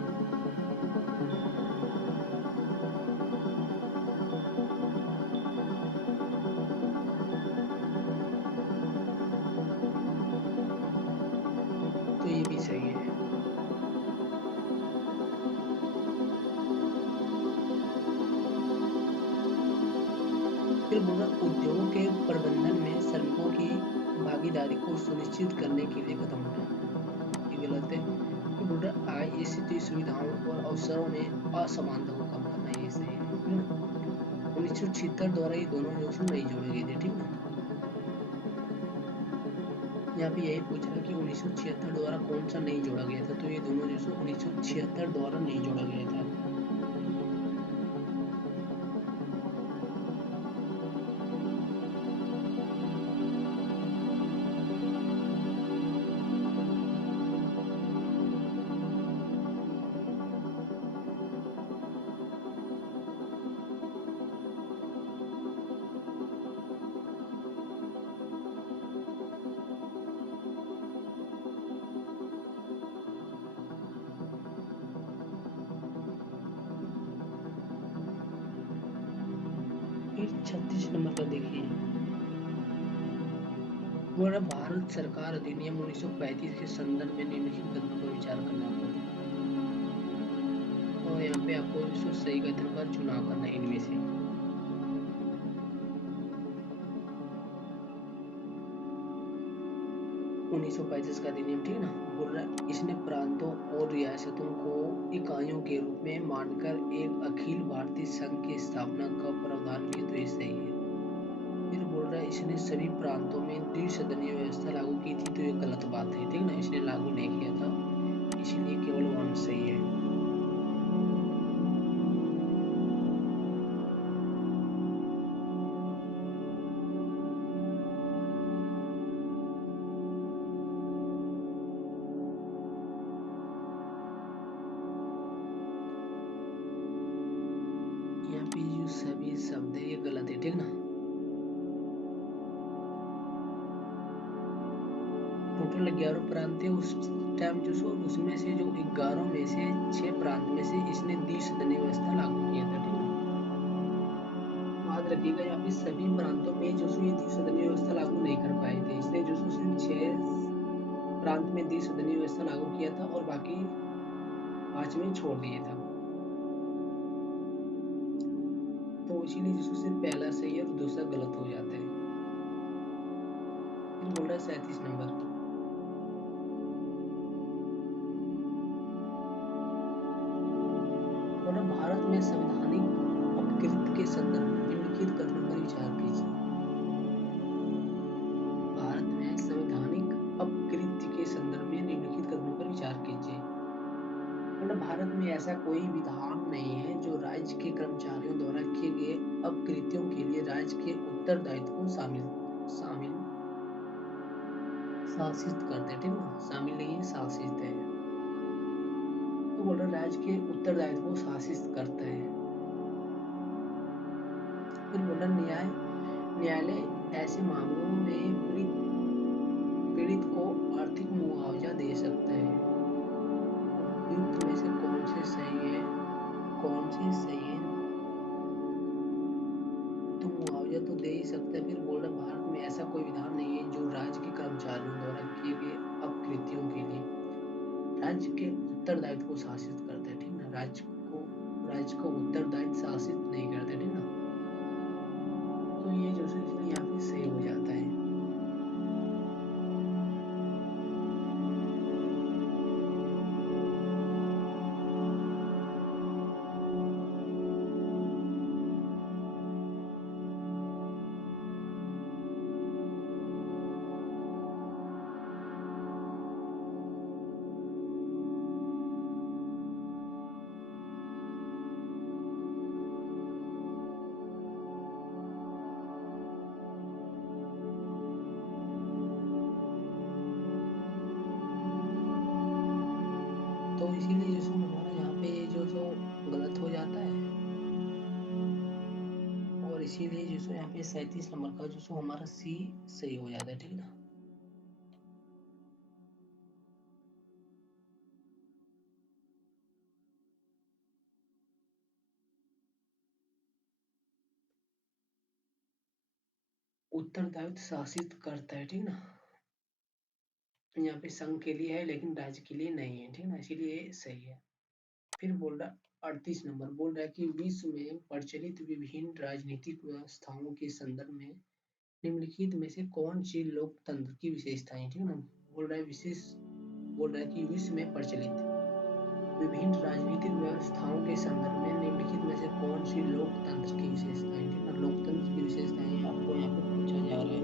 तो ये भी सही है। फिर बोल रहा उद्योगों के प्रबंधन में श्रमिकों की भागीदारी को सुनिश्चित करने के लिए कदम उठाना। ये गलत है। फिर बोल रहा ICT सुविधाओं और अवसरों में असमानता को कम करना, ये सही है, ठीक ना? 1976 द्वारा ये दोनों जो नहीं जोड़े गए थे, ठीक ना? यहाँ पे यही पूछ रहा है कि 1976 द्वारा कौन सा नहीं जोड़ा गया था, तो ये दोनों जो 1976 द्वारा नहीं जोड़ा गया था। फिर 36 नंबर का देखिए, बोला भारत सरकार अधिनियम 1935 के संदर्भ में निम्नलिखित कदमों पर विचार करना होगा। और यहाँ पे आपको जो सही कथन का चुनाव करना है इनमें से। 1935 का अधिनियम, ठीक ना? बोल रहा है इसने प्रांतों और रियासतों को इकाइयों के रूप में मानकर एक अखिल भारतीय संघ की स्थापना का प्रावधान किया, तो ये सही है। फिर बोल रहा है इसने सभी प्रांतों में द्विसदनीय व्यवस्था लागू की थी, तो ये गलत बात है, ठीक ना? इसने लागू नहीं किया था, इसीलिए केवल वन सही है। यहाँ पे जो सभी शब्द है ये गलत है, ठीक ना? टोटल 11 प्रांत थे उस टाइम जो सो, उसमें से जो 11 में से 6 प्रांत में से इसने द्विसदनीय व्यवस्था लागू किया था, ठीक ना? याद रखिएगा यहाँ पे सभी प्रांतों में जो सो ये द्विसदनीय व्यवस्था लागू नहीं कर पाए थे, इसने जो सो सिर्फ 6 प्रांत में द्विसदनीय व्यवस्था लागू किया था और बाकी 5 में छोड़ दिया था। तो इसीलिए जो सिर्फ पहला सही है और दूसरा गलत हो जाता है। फिर बोल रहा है 37 नंबर, बोल रहा भारत में संवैधानिक अपकृत्य के संदर्भ में निम्नलिखित कथनों पर विचार कीजिए। भारत में संवैधानिक अपकृत्य के संदर्भ में निम्नलिखित कथनों पर विचार कीजिए। मतलब भारत में ऐसा कोई विधान नहीं है जो राज्य के कर्मचारियों द्वारा किए गए अपकृत्यों के लिए राज्य के उत्तरदायित्व को शामिल शासित करते, ठीक ना? शामिल नहीं है, शासित है। तो बोल रहा राज्य के उत्तरदायित्व को शासित करता है। फिर बोल रहा न्यायालय ऐसे मामलों में पीड़ित को आर्थिक मुआवजा दे सकता है। उपयुक्त में से कौन से सही है, कौन से सही है? तो मुआवजा तो दे ही सकता है। फिर बोल रहा भारत में ऐसा कोई विधान नहीं है जो राज्य के कर्मचारियों द्वारा किए गए अपकृत्यों के लिए राज्य के उत्तरदायित्व को शासित करता है, ठीक ना? राज्य को उत्तरदायित्व शासित नहीं करता, ठीक ना? तो ये जो इसलिए यहाँ पे सही हो जाता है। इसीलिए जो सो हमारा यहाँ पे जो सो गलत हो जाता है, और इसीलिए जो सो यहाँ पे 37 नंबर का जो सो हमारा सी सही हो जाता है, ठीक ना। उत्तरदायित्व शासित करता है, ठीक ना। यहाँ पे संघ के लिए है लेकिन राज्य के लिए नहीं है, ठीक ना, इसीलिए सही है। फिर बोल रहा 38 नंबर बोल रहा है कि विश्व में प्रचलित विभिन्न राजनीतिक व्यवस्थाओं के संदर्भ में निम्नलिखित में से कौन सी लोकतंत्र की विशेषताएं, ठीक है ना। बोल रहा है विशेष, बोल रहा है कि विश्व में प्रचलित विभिन्न राजनीतिक व्यवस्थाओं के संदर्भ में निम्नलिखित में से कौन सी लोकतंत्र की विशेषताएं, ठीक है ना। लोकतंत्र की विशेषताएं आपको यहाँ पे पूछा जा रहा है।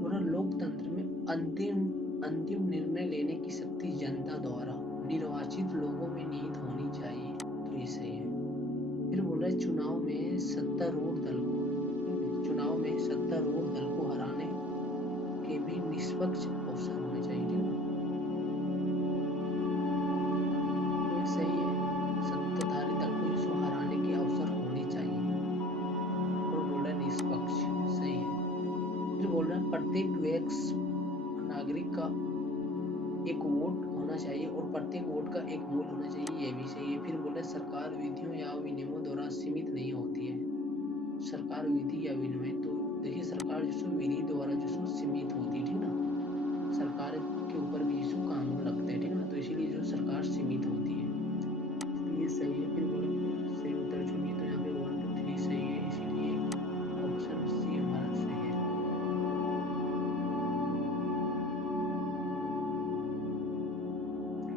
बोला लोकतंत्र में अंतिम अंतिम निर्णय लेने की शक्ति जनता द्वारा निर्वाचित लोगों में निहित होनी चाहिए, तो ये सही है। फिर बोल रहा है चुनाव में सत्तारूढ़ दल को हराने के भी निष्पक्ष अवसर होने चाहिए, ठीक ना। तो ये सही है, सत्ताधारी दल को जो हराने के अवसर होने चाहिए, और बोल रहा है निष्पक्ष, सही है। फिर बोल रहा है प्रत्येक नागरिक का एक वोट होना चाहिए और प्रत्येक वोट का एक मूल्य होना चाहिए, ये भी सही है। फिर बोला सरकार विधियों या विनियमों द्वारा सीमित नहीं होती है। सरकार विधि या विनियम, तो देखिए सरकार जो विधि द्वारा जो सीमित होती है, ठीक ना। सरकार के ऊपर भी जो कानून लगते हैं, ठीक ना, तो इसीलिए जो सरकार सीमित होती है, इसलिए सही है। फिर बोला सही उत्तर चुनिए, तो यहाँ पे 1 2 3 सही है, इसीलिए ऑप्शन सी हमारा सही है।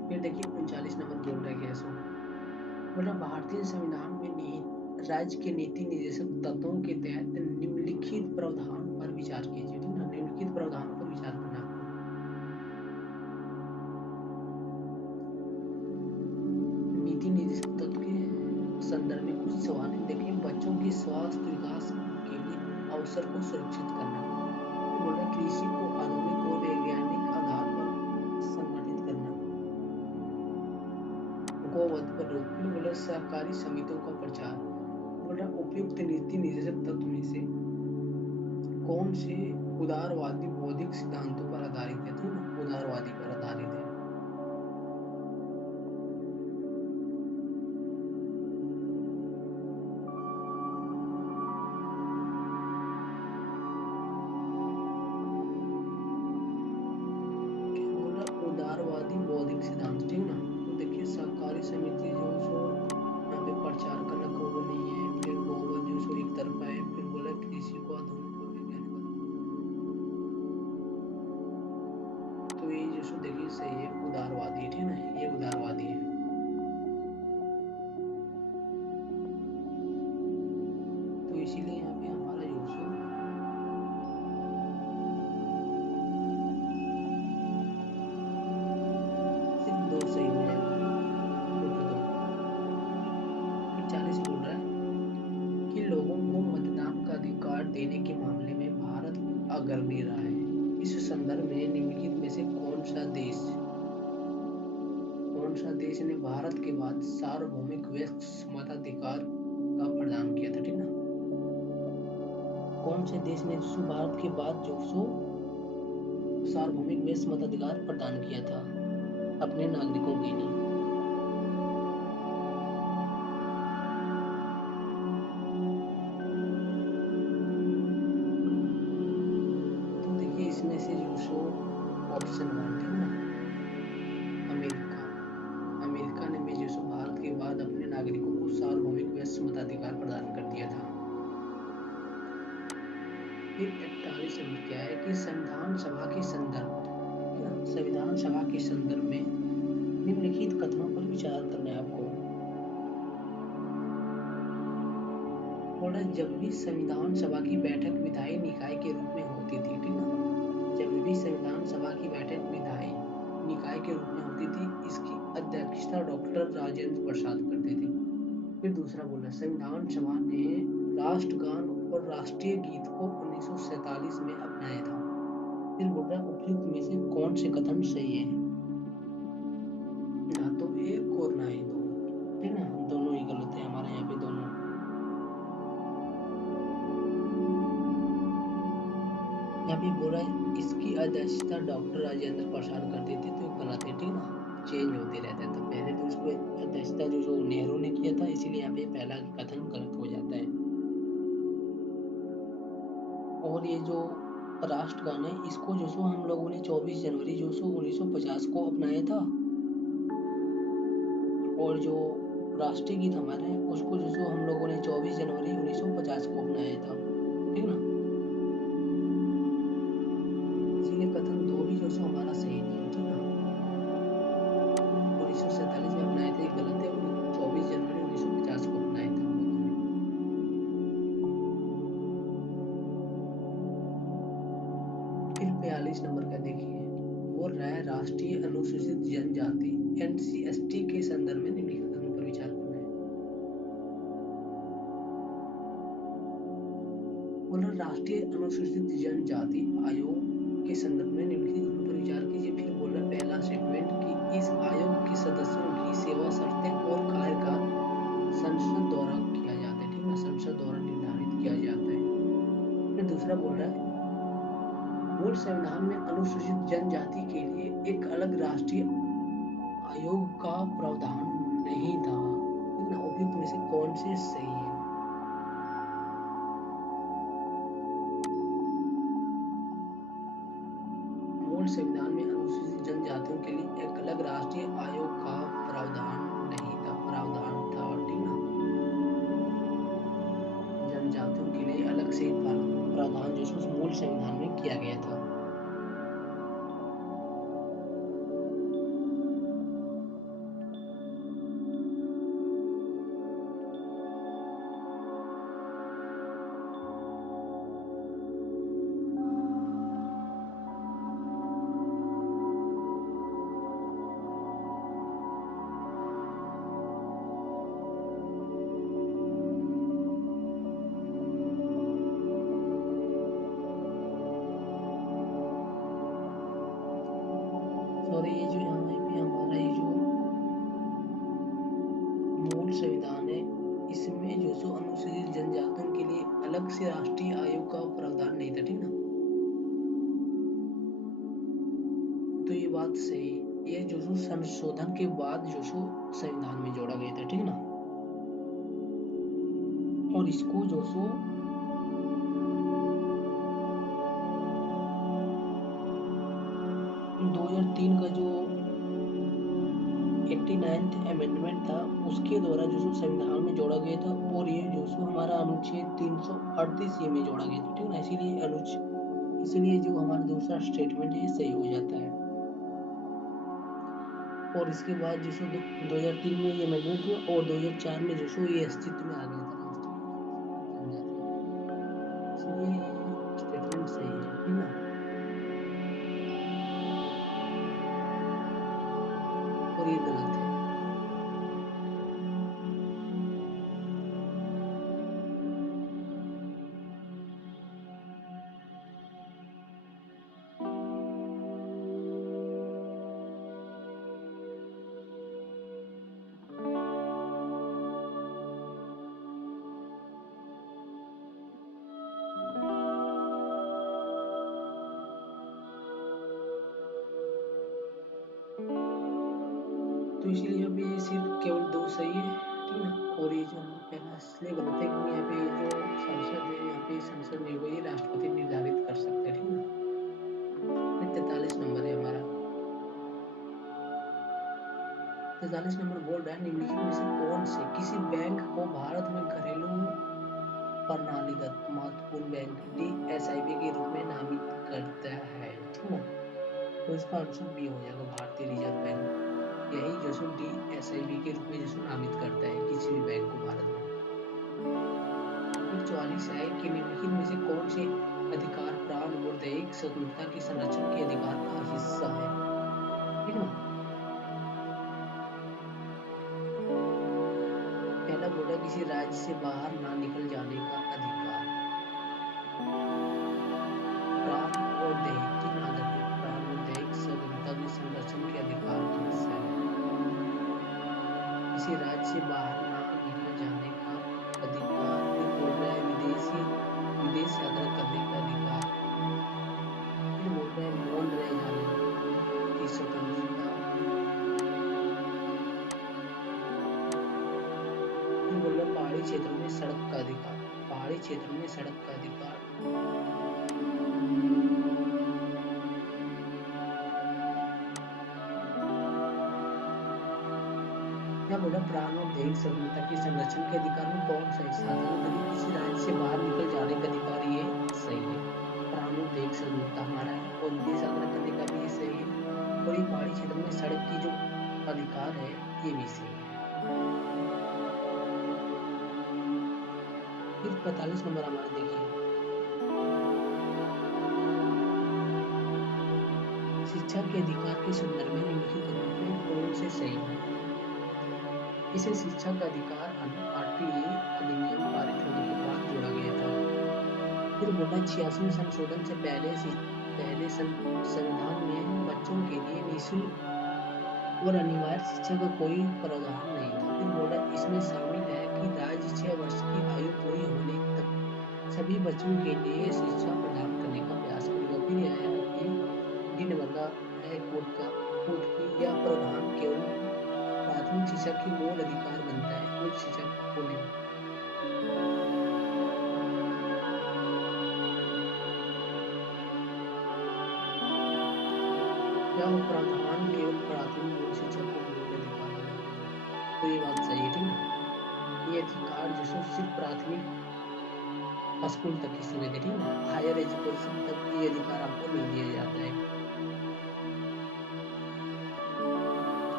फिर देखिए 39 नंबर बोल रहा है क्या सो, बोला भारतीय संविधान में निहित राज्य के नीति निर्देशक तत्वों के तहत निम्नलिखित प्रावधान पर विचार कीजिए, ठीक ना। निम्नलिखित प्रावधानों पर विचार करना है आपको। नीति निर्देशक तत्व के संदर्भ में कुछ सवाल है, देखिए बच्चों के स्वास्थ्य विकास के लिए अवसर को सुरक्षित करना, फिर बोल रहा है कृषि को आधुनिक और वैज्ञानिक आधार पर संगठित करना, गोवध पर रोक, फिर बोल रहा है सहकारी समितियों का प्रचार। बोल रहा है उपयुक्त नीति निर्देशक तत्व में से कौन से उदारवादी बौद्धिक सिद्धांतों पर आधारित है, तो ना उदारवादी पर आधारित है। क्या बोल रहा है उदारवादी बौद्धिक सिद्धांत, ठीक ना। तो देखिए सहकारी समिति जो सो यहाँ पे प्रचार करना को वो नहीं है, फिर गोवध जो सो एक तरफा है, फिर बोला कृषि को आधुनिक और वैज्ञानिक, तो ये जो सो देखिए सही है, उदारवादी है, ठीक ना, ये उदारवादी है। तो इसीलिए यहाँ पे हमारा जो सो सिर्फ 2 सही हो जाएगा, टोटल 2। फिर 40 बोल रहा है कि लोगों को मतदान का अधिकार देने के मामले में भारत अग्रणी रहा है। इस संदर्भ में निम्नलिखित में से कौन सा देश ने भारत के बाद सार्वभौमिक वयस्क मताधिकार का प्रदान किया था, ठीक ना। कौन से देश ने जो भारत के बाद जो सो सार्वभौमिक वयस्क मताधिकार प्रदान किया था अपने नागरिकों के लिए। तो देखिए इसमें से जो सो ऑप्शन 1, ठीक ना, अमेरिका। अमेरिका ने भी जो सो भारत के बाद अपने नागरिकों को सार्वभौमिक वयस्क मताधिकार प्रदान कर दिया था। फिर 41 नंबर क्या है कि संविधान सभा के संदर्भ में निम्नलिखित कथनों पर विचार करना है आपको। बोला जब भी संविधान सभा की बैठक विधायी निकाय के रूप में होती थी, ठीक ना, जब भी संविधान सभा की बैठक विधायी निकाय के रूप में होती थी, इसकी अध्यक्षता डॉक्टर राजेंद्र प्रसाद करते थे। फिर दूसरा बोला संविधान सभा ने राष्ट्रगान और राष्ट्रीय गीत को 1947 में अपनाया था। फिर बोल रहा है उपयुक्त में से कौन से कथन सही है? ना तो एक और ना ही दो, ठीक ना, दोनों ही गलत है हमारे यहाँ पे दोनों। यहाँ पे बोल रहा है इसकी अध्यक्षता डॉक्टर राजेंद्र प्रसाद करते थे, तो गलत है, ठीक ना, चेंज होते रहता है। तो पहले तो इसको अध्यक्षता जो नेहरू ने किया था, इसीलिए यहाँ पे पहला कथन गलत हो जाता है। और ये जो राष्ट्रगान है, इसको जो सो हम लोगों ने 24 जनवरी जो सो 1950 को अपनाया था। और जो राष्ट्रीय गीत हमारा है, उसको जो सो हम लोगों ने 24 जनवरी 1950 को अपनाया था, ठीक ना। इसीलिए कथन दो भी जो सो हमारा सही नहीं है, ठीक ना। 1947 में अपनाए थे, गलत है, 24 जनवरी 1950 को अपनाया था हम लोगों ने। फिर 42 नंबर का देखिए, बोल रहा है राष्ट्रीय अनुसूचित जनजाति NCST के संदर्भ में निम्नलिखित कथनों पर विचार करना है। बोल रहा राष्ट्रीय अनुसूचित जनजाति आयोग के संदर्भ में निम्नलिखित कथनों पर विचार कीजिए। फिर बोल रहा है पहला स्टेटमेंट कि इस आयोग के सदस्यों की सेवा शर्तें और कार्यकाल संसद द्वारा किया जाता है, ठीक है, संसद द्वारा निर्धारित किया जाता है। फिर दूसरा बोल रहा है मूल संविधान में अनुसूचित जनजाति के लिए एक अलग राष्ट्रीय आयोग का प्रावधान नहीं था, ठीक ना। उपयुक्त में से कौन से सही है? मूल संविधान में अनुसूचित जनजातियों के लिए एक अलग राष्ट्रीय आयोग का प्रावधान नहीं था, प्रावधान था, ठीक ना। जनजातियों के लिए अलग से प्रावधान जो उस मूल संविधान में किया गया था। सॉरी, ये जो यहाँ पे हमारा ये जो मूल संविधान है, इसमें जो सो अनुसूचित जनजातियों के लिए अलग से राष्ट्रीय आयोग का प्रावधान नहीं था, ठीक ना। तो ये बात सही, ये जो सो संशोधन के बाद जो सो संविधान में जोड़ा गया था, ठीक ना। और इसको जो सो 2003 का जो 89th अमेंडमेंट था, उसके द्वारा जो सो संविधान में जोड़ा गया था। और ये जो सो हमारा अनुच्छेद 338 ये में जोड़ा गया था, ठीक ना। इसीलिए जो हमारा दूसरा स्टेटमेंट है सही हो जाता है। और इसके बाद जो सो 2003 में ये अमेंडमेंट हुआ और 2004 में जो सो ये अस्तित्व में आ गया था राष्ट्रीय जनजाति, इसलिए ये स्टेटमेंट सही है, ठीक ना। और ये गलत है। तो इसलिए यहाँ पे ये सिर्फ केवल दो सही है, ठीक ना। और ये जो हमारा पहला इसलिए गलत है क्योंकि यहाँ पे जो संसद है, यहाँ पे संसद नहीं होगा, ये राष्ट्रपति निर्धारित कर सकते हैं, ठीक ना। फिर 43 नंबर है हमारा। 43 नंबर बोल रहा है निम्नलिखित में से कौन से किसी बैंक को भारत में घरेलू प्रणालीगत महत्वपूर्ण बैंक DSIB के रूप में नामित करता है, ठीक ना। तो इसका आंसर बी हो जाएगा, भारतीय रिजर्व बैंक। यही जो सो DSIB के रूप में जो सो नामित करता है किसी भी बैंक को भारत में। फिर 44 है कि निम्नलिखित में से कौन से अधिकार प्राण और दैहिक स्वतंत्रता के संरक्षण के अधिकार का हिस्सा है, ठीक ना। पहला बोला किसी राज्य से बाहर ना निकल जाने का अधिकार, किसी राज्य से बाहर ना निकले जाने का अधिकार। फिर बोल रहा है विदेश यात्रा करने का अधिकार। फिर बोल रहा है मौन रह जाने की स्वतंत्रता। फिर बोल रहा है पहाड़ी क्षेत्रों में सड़क का अधिकार। पहाड़ी क्षेत्रों में सड़क का अधिकार। यहाँ बोला प्राण और दैहिक स्वतंत्रता के संरक्षण के अधिकार में कौन सा हिस्सा आता है? तो देखिए किसी राज्य से बाहर निकल जाने का अधिकार ये सही है। प्राण और दैहिक स्वतंत्रता हमारा है और विदेश यात्रा करने का भी ये सही है। और ये पहाड़ी क्षेत्र में सड़क की जो अधिकार है ये भी सही है। फिर 45 नंबर हमारा देखिए, शिक्षा के अधिकार के संदर्भ में निम्नलिखित कथनों में कौन से सही है? इसे शिक्षा का अधिकार आरटीए अधिनियम पारित होने के बाद जोड़ा गया था। फिर बोला 86वें संशोधन से पहले संविधान में बच्चों के लिए निःशुल्क और अनिवार्य शिक्षा का कोई प्रावधान नहीं था। फिर बोला इसमें शामिल है कि राज्य 6 वर्ष की आयु पूरी होने तक सभी बच्चों के लिए शिक्षा प्रदान करने का प्रयास करेगा। फिर यह है कि डी नंबर का है कोर्ट की यह प्रावधान केवल प्राथमिक शिक्षा की मूल अधिकार बनता है, उच्च शिक्षा को नहीं। यह प्रावधान केवल प्राथमिक मूल शिक्षा को मूल अधिकार बनाता है। तो ये बात सही है, ठीक ना। ये अधिकार जो सिर्फ प्राथमिक स्कूल तक ही सीमित है, ठीक ना। हायर एजुकेशन तक ये अधिकार आपको नहीं दिया जाता है।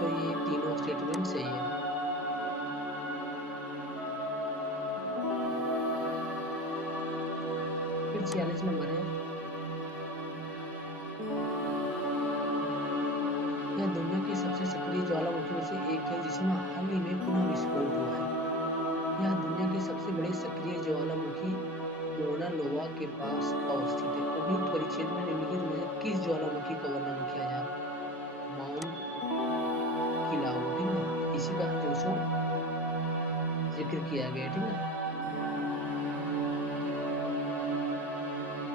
तो ये तीनों स्टेटमेंट सही है। फिर 46 नंबर है, यह दुनिया के सबसे सक्रिय ज्वालामुखी में से एक है जिसमें हाल ही में पुनः विस्फोट हुआ है। यह दुनिया के सबसे बड़े सक्रिय ज्वालामुखी मोना लोवा के पास अवस्थित है। उपयुक्त परिच्छेद में निम्नलिखित में से किस ज्वालामुखी का वर्णन किया जा रहा है? माउंट किलाउ, ठीक ना। इसी का जो सो जिक्र किया गया, ठीक ना।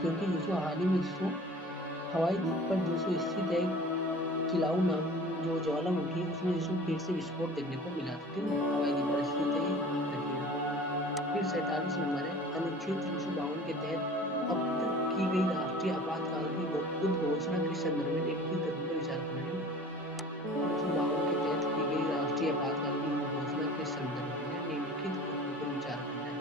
क्योंकि जो सो हाल ही में जो हवाई द्वीप पर जो सो स्थित है किलाउ नाम जो ज्वालामुखी उसमें जो फिर से विस्फोट देखने को मिला था, ठीक है। हवाई द्वीप पर स्थित है तकरीबन। फिर 47 नंबर है, अनुच्छेद 352 के तहत अब तक की गई राष्ट्रीय आपातकाल की उद्घोषणा के संदर्भ में निम्नलिखित कथन पर विचार करना है। 352 के तहत की गई राष्ट्रीय आपातकाल की उद्घोषणा के संदर्भ में निम्नलिखित कथनों पर विचार करना है।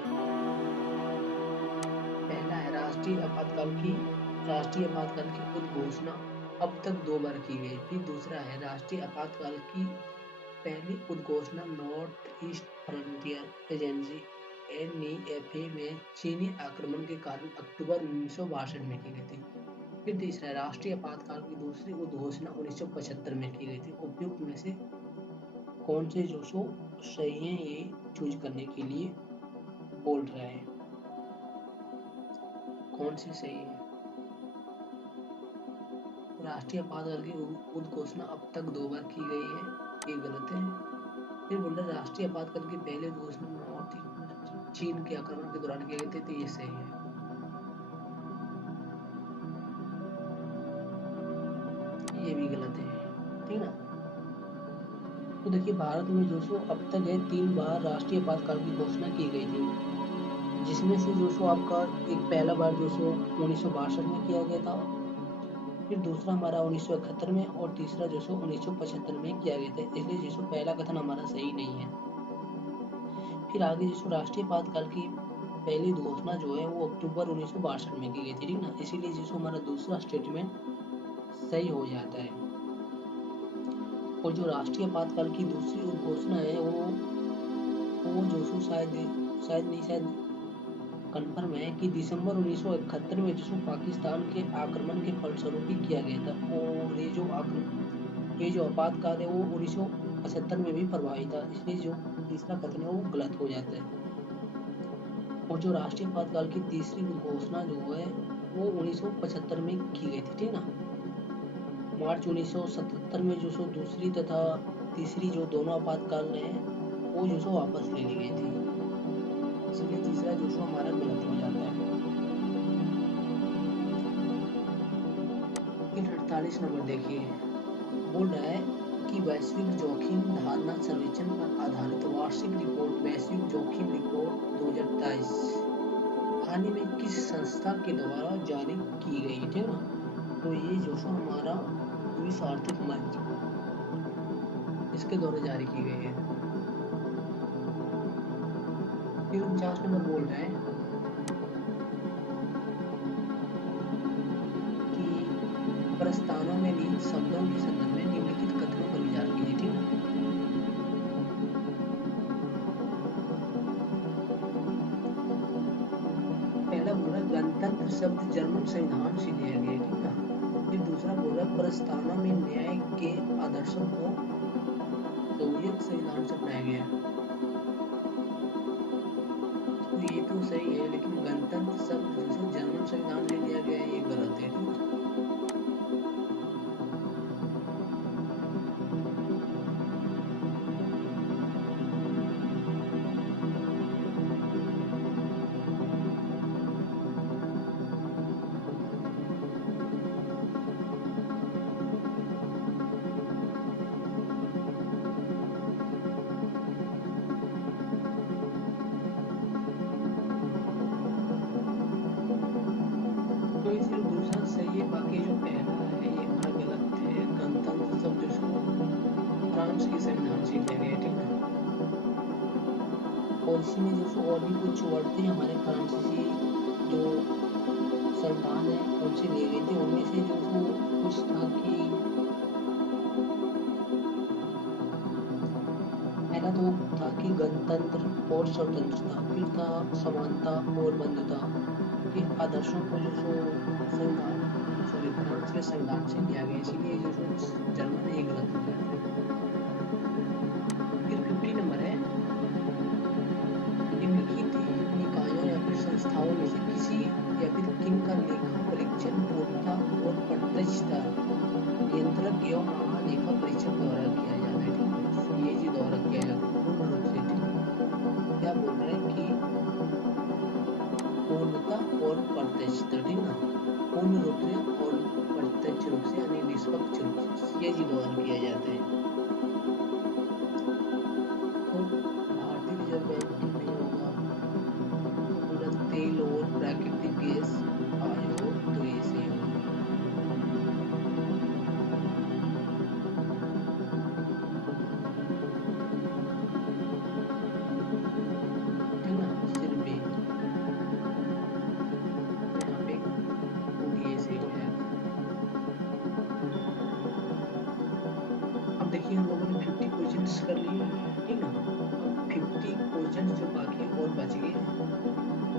पहला है राष्ट्रीय आपातकाल की उद्घोषणा अब तक 2 बार की गई। फिर दूसरा है राष्ट्रीय आपातकाल की पहली उद्घोषणा north east frontier agency NEFA में चीनी आक्रमण के कारण अक्टूबर 1962 में की गई थी। फिर तीसरा है राष्ट्रीय आपातकाल की दूसरी उद्घोषणा 1975 में की गई थी। उपयुक्त में से कौन से जो सो सही है ये चूज करने के लिए बोल रहा है, कौन से सही है। राष्ट्रीय आपातकाल की उद्घोषणा अब तक 2 बार की गई है, ये गलत है। फिर बोल रहे राष्ट्रीय आपातकाल की पहली उद्घोषणा नॉर्थ चीन के आक्रमण के दौरान किए गए थे, तो ये सही है। ये भी गलत है, ठीक ना। तो देखिए भारत में जो सो अब तक है 3 बार राष्ट्रीय आपातकाल की घोषणा की गई थी, जिसमें से जो सो आपका एक पहला बार जो सो 1962 में किया गया था, फिर दूसरा हमारा 1971 में और तीसरा जो सो 1975 में किया गया था। इसलिए जो सो पहला कथन हमारा सही नहीं है। फिर आगे जो सो राष्ट्रीय आपातकाल की पहली घोषणा जो है वो अक्टूबर 1962 में की गई थी, ठीक ना। इसीलिए जो सो हमारा दूसरा स्टेटमेंट सही हो जाता है। और जो राष्ट्रीय आपातकाल की दूसरी उद्घोषणा है वो जो सो शायद कंफर्म है कि दिसंबर 1971 में जो पाकिस्तान के आक्रमण के फलस्वरूप ही किया गया था। और ये जो आपातकाल है वो 1975 में भी प्रभावी था, इसलिए जो तीसरा कथन है वो गलत हो जाता है। और जो राष्ट्रीय आपातकाल की तीसरी घोषणा जो है वो 1975 में की गई थी, ठीक ना। मार्च 1977 में जो सो दूसरी तथा तीसरी जो दोनों आपातकाल हैं वो जो सो वापस ले ली गई थी। इसलिए तीसरा जो सो हमारा गलत हो जाता है। फिर 48 नंबर देखिए, बोल रहा है कि वैश्विक जोखिम धारणा सर्वेक्षण पर आधारित वार्षिक रिपोर्ट वैश्विक जोखिम रिपोर्ट 2023 हाल ही में किस संस्था के द्वारा जारी की गई, ठीक है ना। तो ये जो सो हमारा विश्व आर्थिक मंच, इसके द्वारा जारी की गई है। फिर 49 नंबर बोल रहे हैं कि प्रस्तावना में निहित शब्दों के संदर्भ में निम्नलिखित कथनों पर विचार कीजिए, ठीक है। पहला बोल रहा है गणतंत्र शब्द जर्मन संविधान से लिया गया है, ठीक है। फिर दूसरा बोल रहा है प्रस्तावना में न्याय के आदर्शों को सोवियत संविधान से अपनाया गया है। तो ये तो सही है, लेकिन गणतंत्र शब्द जैसे जर्मन संविधान से लिया गया है, ये गलत है, ठीक है। तो ये सिर्फ दूसरा सही है, बाकी जो पहला है ये हमारा गलत है। गणतंत्र शब्द जिसको फ्रांस की संविधान से लिया गया है, ठीक है। और इसी में जो और भी कुछ वर्ड थे हमारे फ्रांसीसी जो संविधान है उनसे लिए गए थे। उनमें से जो कुछ था कि पहला तो था कि गणतंत्र और स्वतंत्रता, फिर था समानता और बंधुता के आदर्शों को जो संविधान फ्रांस के संविधान से लिया गया, इसीलिए जो जर्मन है ये गलत हो जाता है। फिर 50 नंबर है, निम्नलिखित निकायों या फिर संस्थाओं में से किसी या फिर किन का लेखा परीक्षण पूर्णता और पारदर्शिता नियंत्रक एवं महालेखा परीक्षक द्वारा किया जाता है, ठीक है। ये जी द्वारा किया जाता है पूर्ण रूप से, ठीक है। क्या बोल रहे हैं कि पूर्णता और पारदर्शिता, ठीक है ना, पूर्ण रूप से और प्रत्यक्ष रूप से यानी निष्पक्ष रूप से ये जी द्वारा किया जाता है। तो भारतीय रिजर्व बैंक नहीं होगा, तो बोला तेल और प्राकृतिक गैस आयोग, तो ये सही होगा, ठीक है ना। सिर्फ बी, तो यहाँ पे ये सही हो जाएगा। अब देखिए हम लोगों ने 50 क्वेश्चंस कर लिए, ठीक ना। अब 50 क्वेश्चंस जो बाकी और बच गए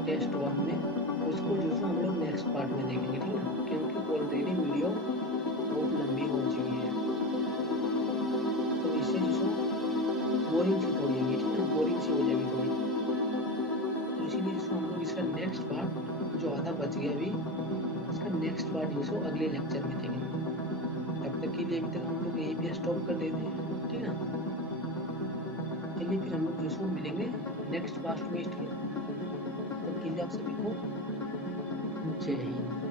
टेस्ट 1 में, उसको जो हम लोग नेक्स्ट पार्ट में देखेंगे, ठीक है, क्योंकि ऑलरेडी वीडियो बहुत लंबी हो चुकी है, तो इससे जो बोरिंग सी थोड़ी होगी, ठीक है, बोरिंग सी हो जाएगी थोड़ी। तो इसीलिए जिसको हम लोग इसका नेक्स्ट पार्ट जो आधा बच गया अभी, इसका नेक्स्ट पार्ट जो अगले लेक्चर में देखेंगे। तब तक के लिए अभी तक हम लोग यही पे स्टॉप कर देते हैं, ठीक है। चलिए फिर हम लोग जो मिलेंगे नेक्स्ट पास्ट में इसके, तब के लिए आप सभी को जय हिंद।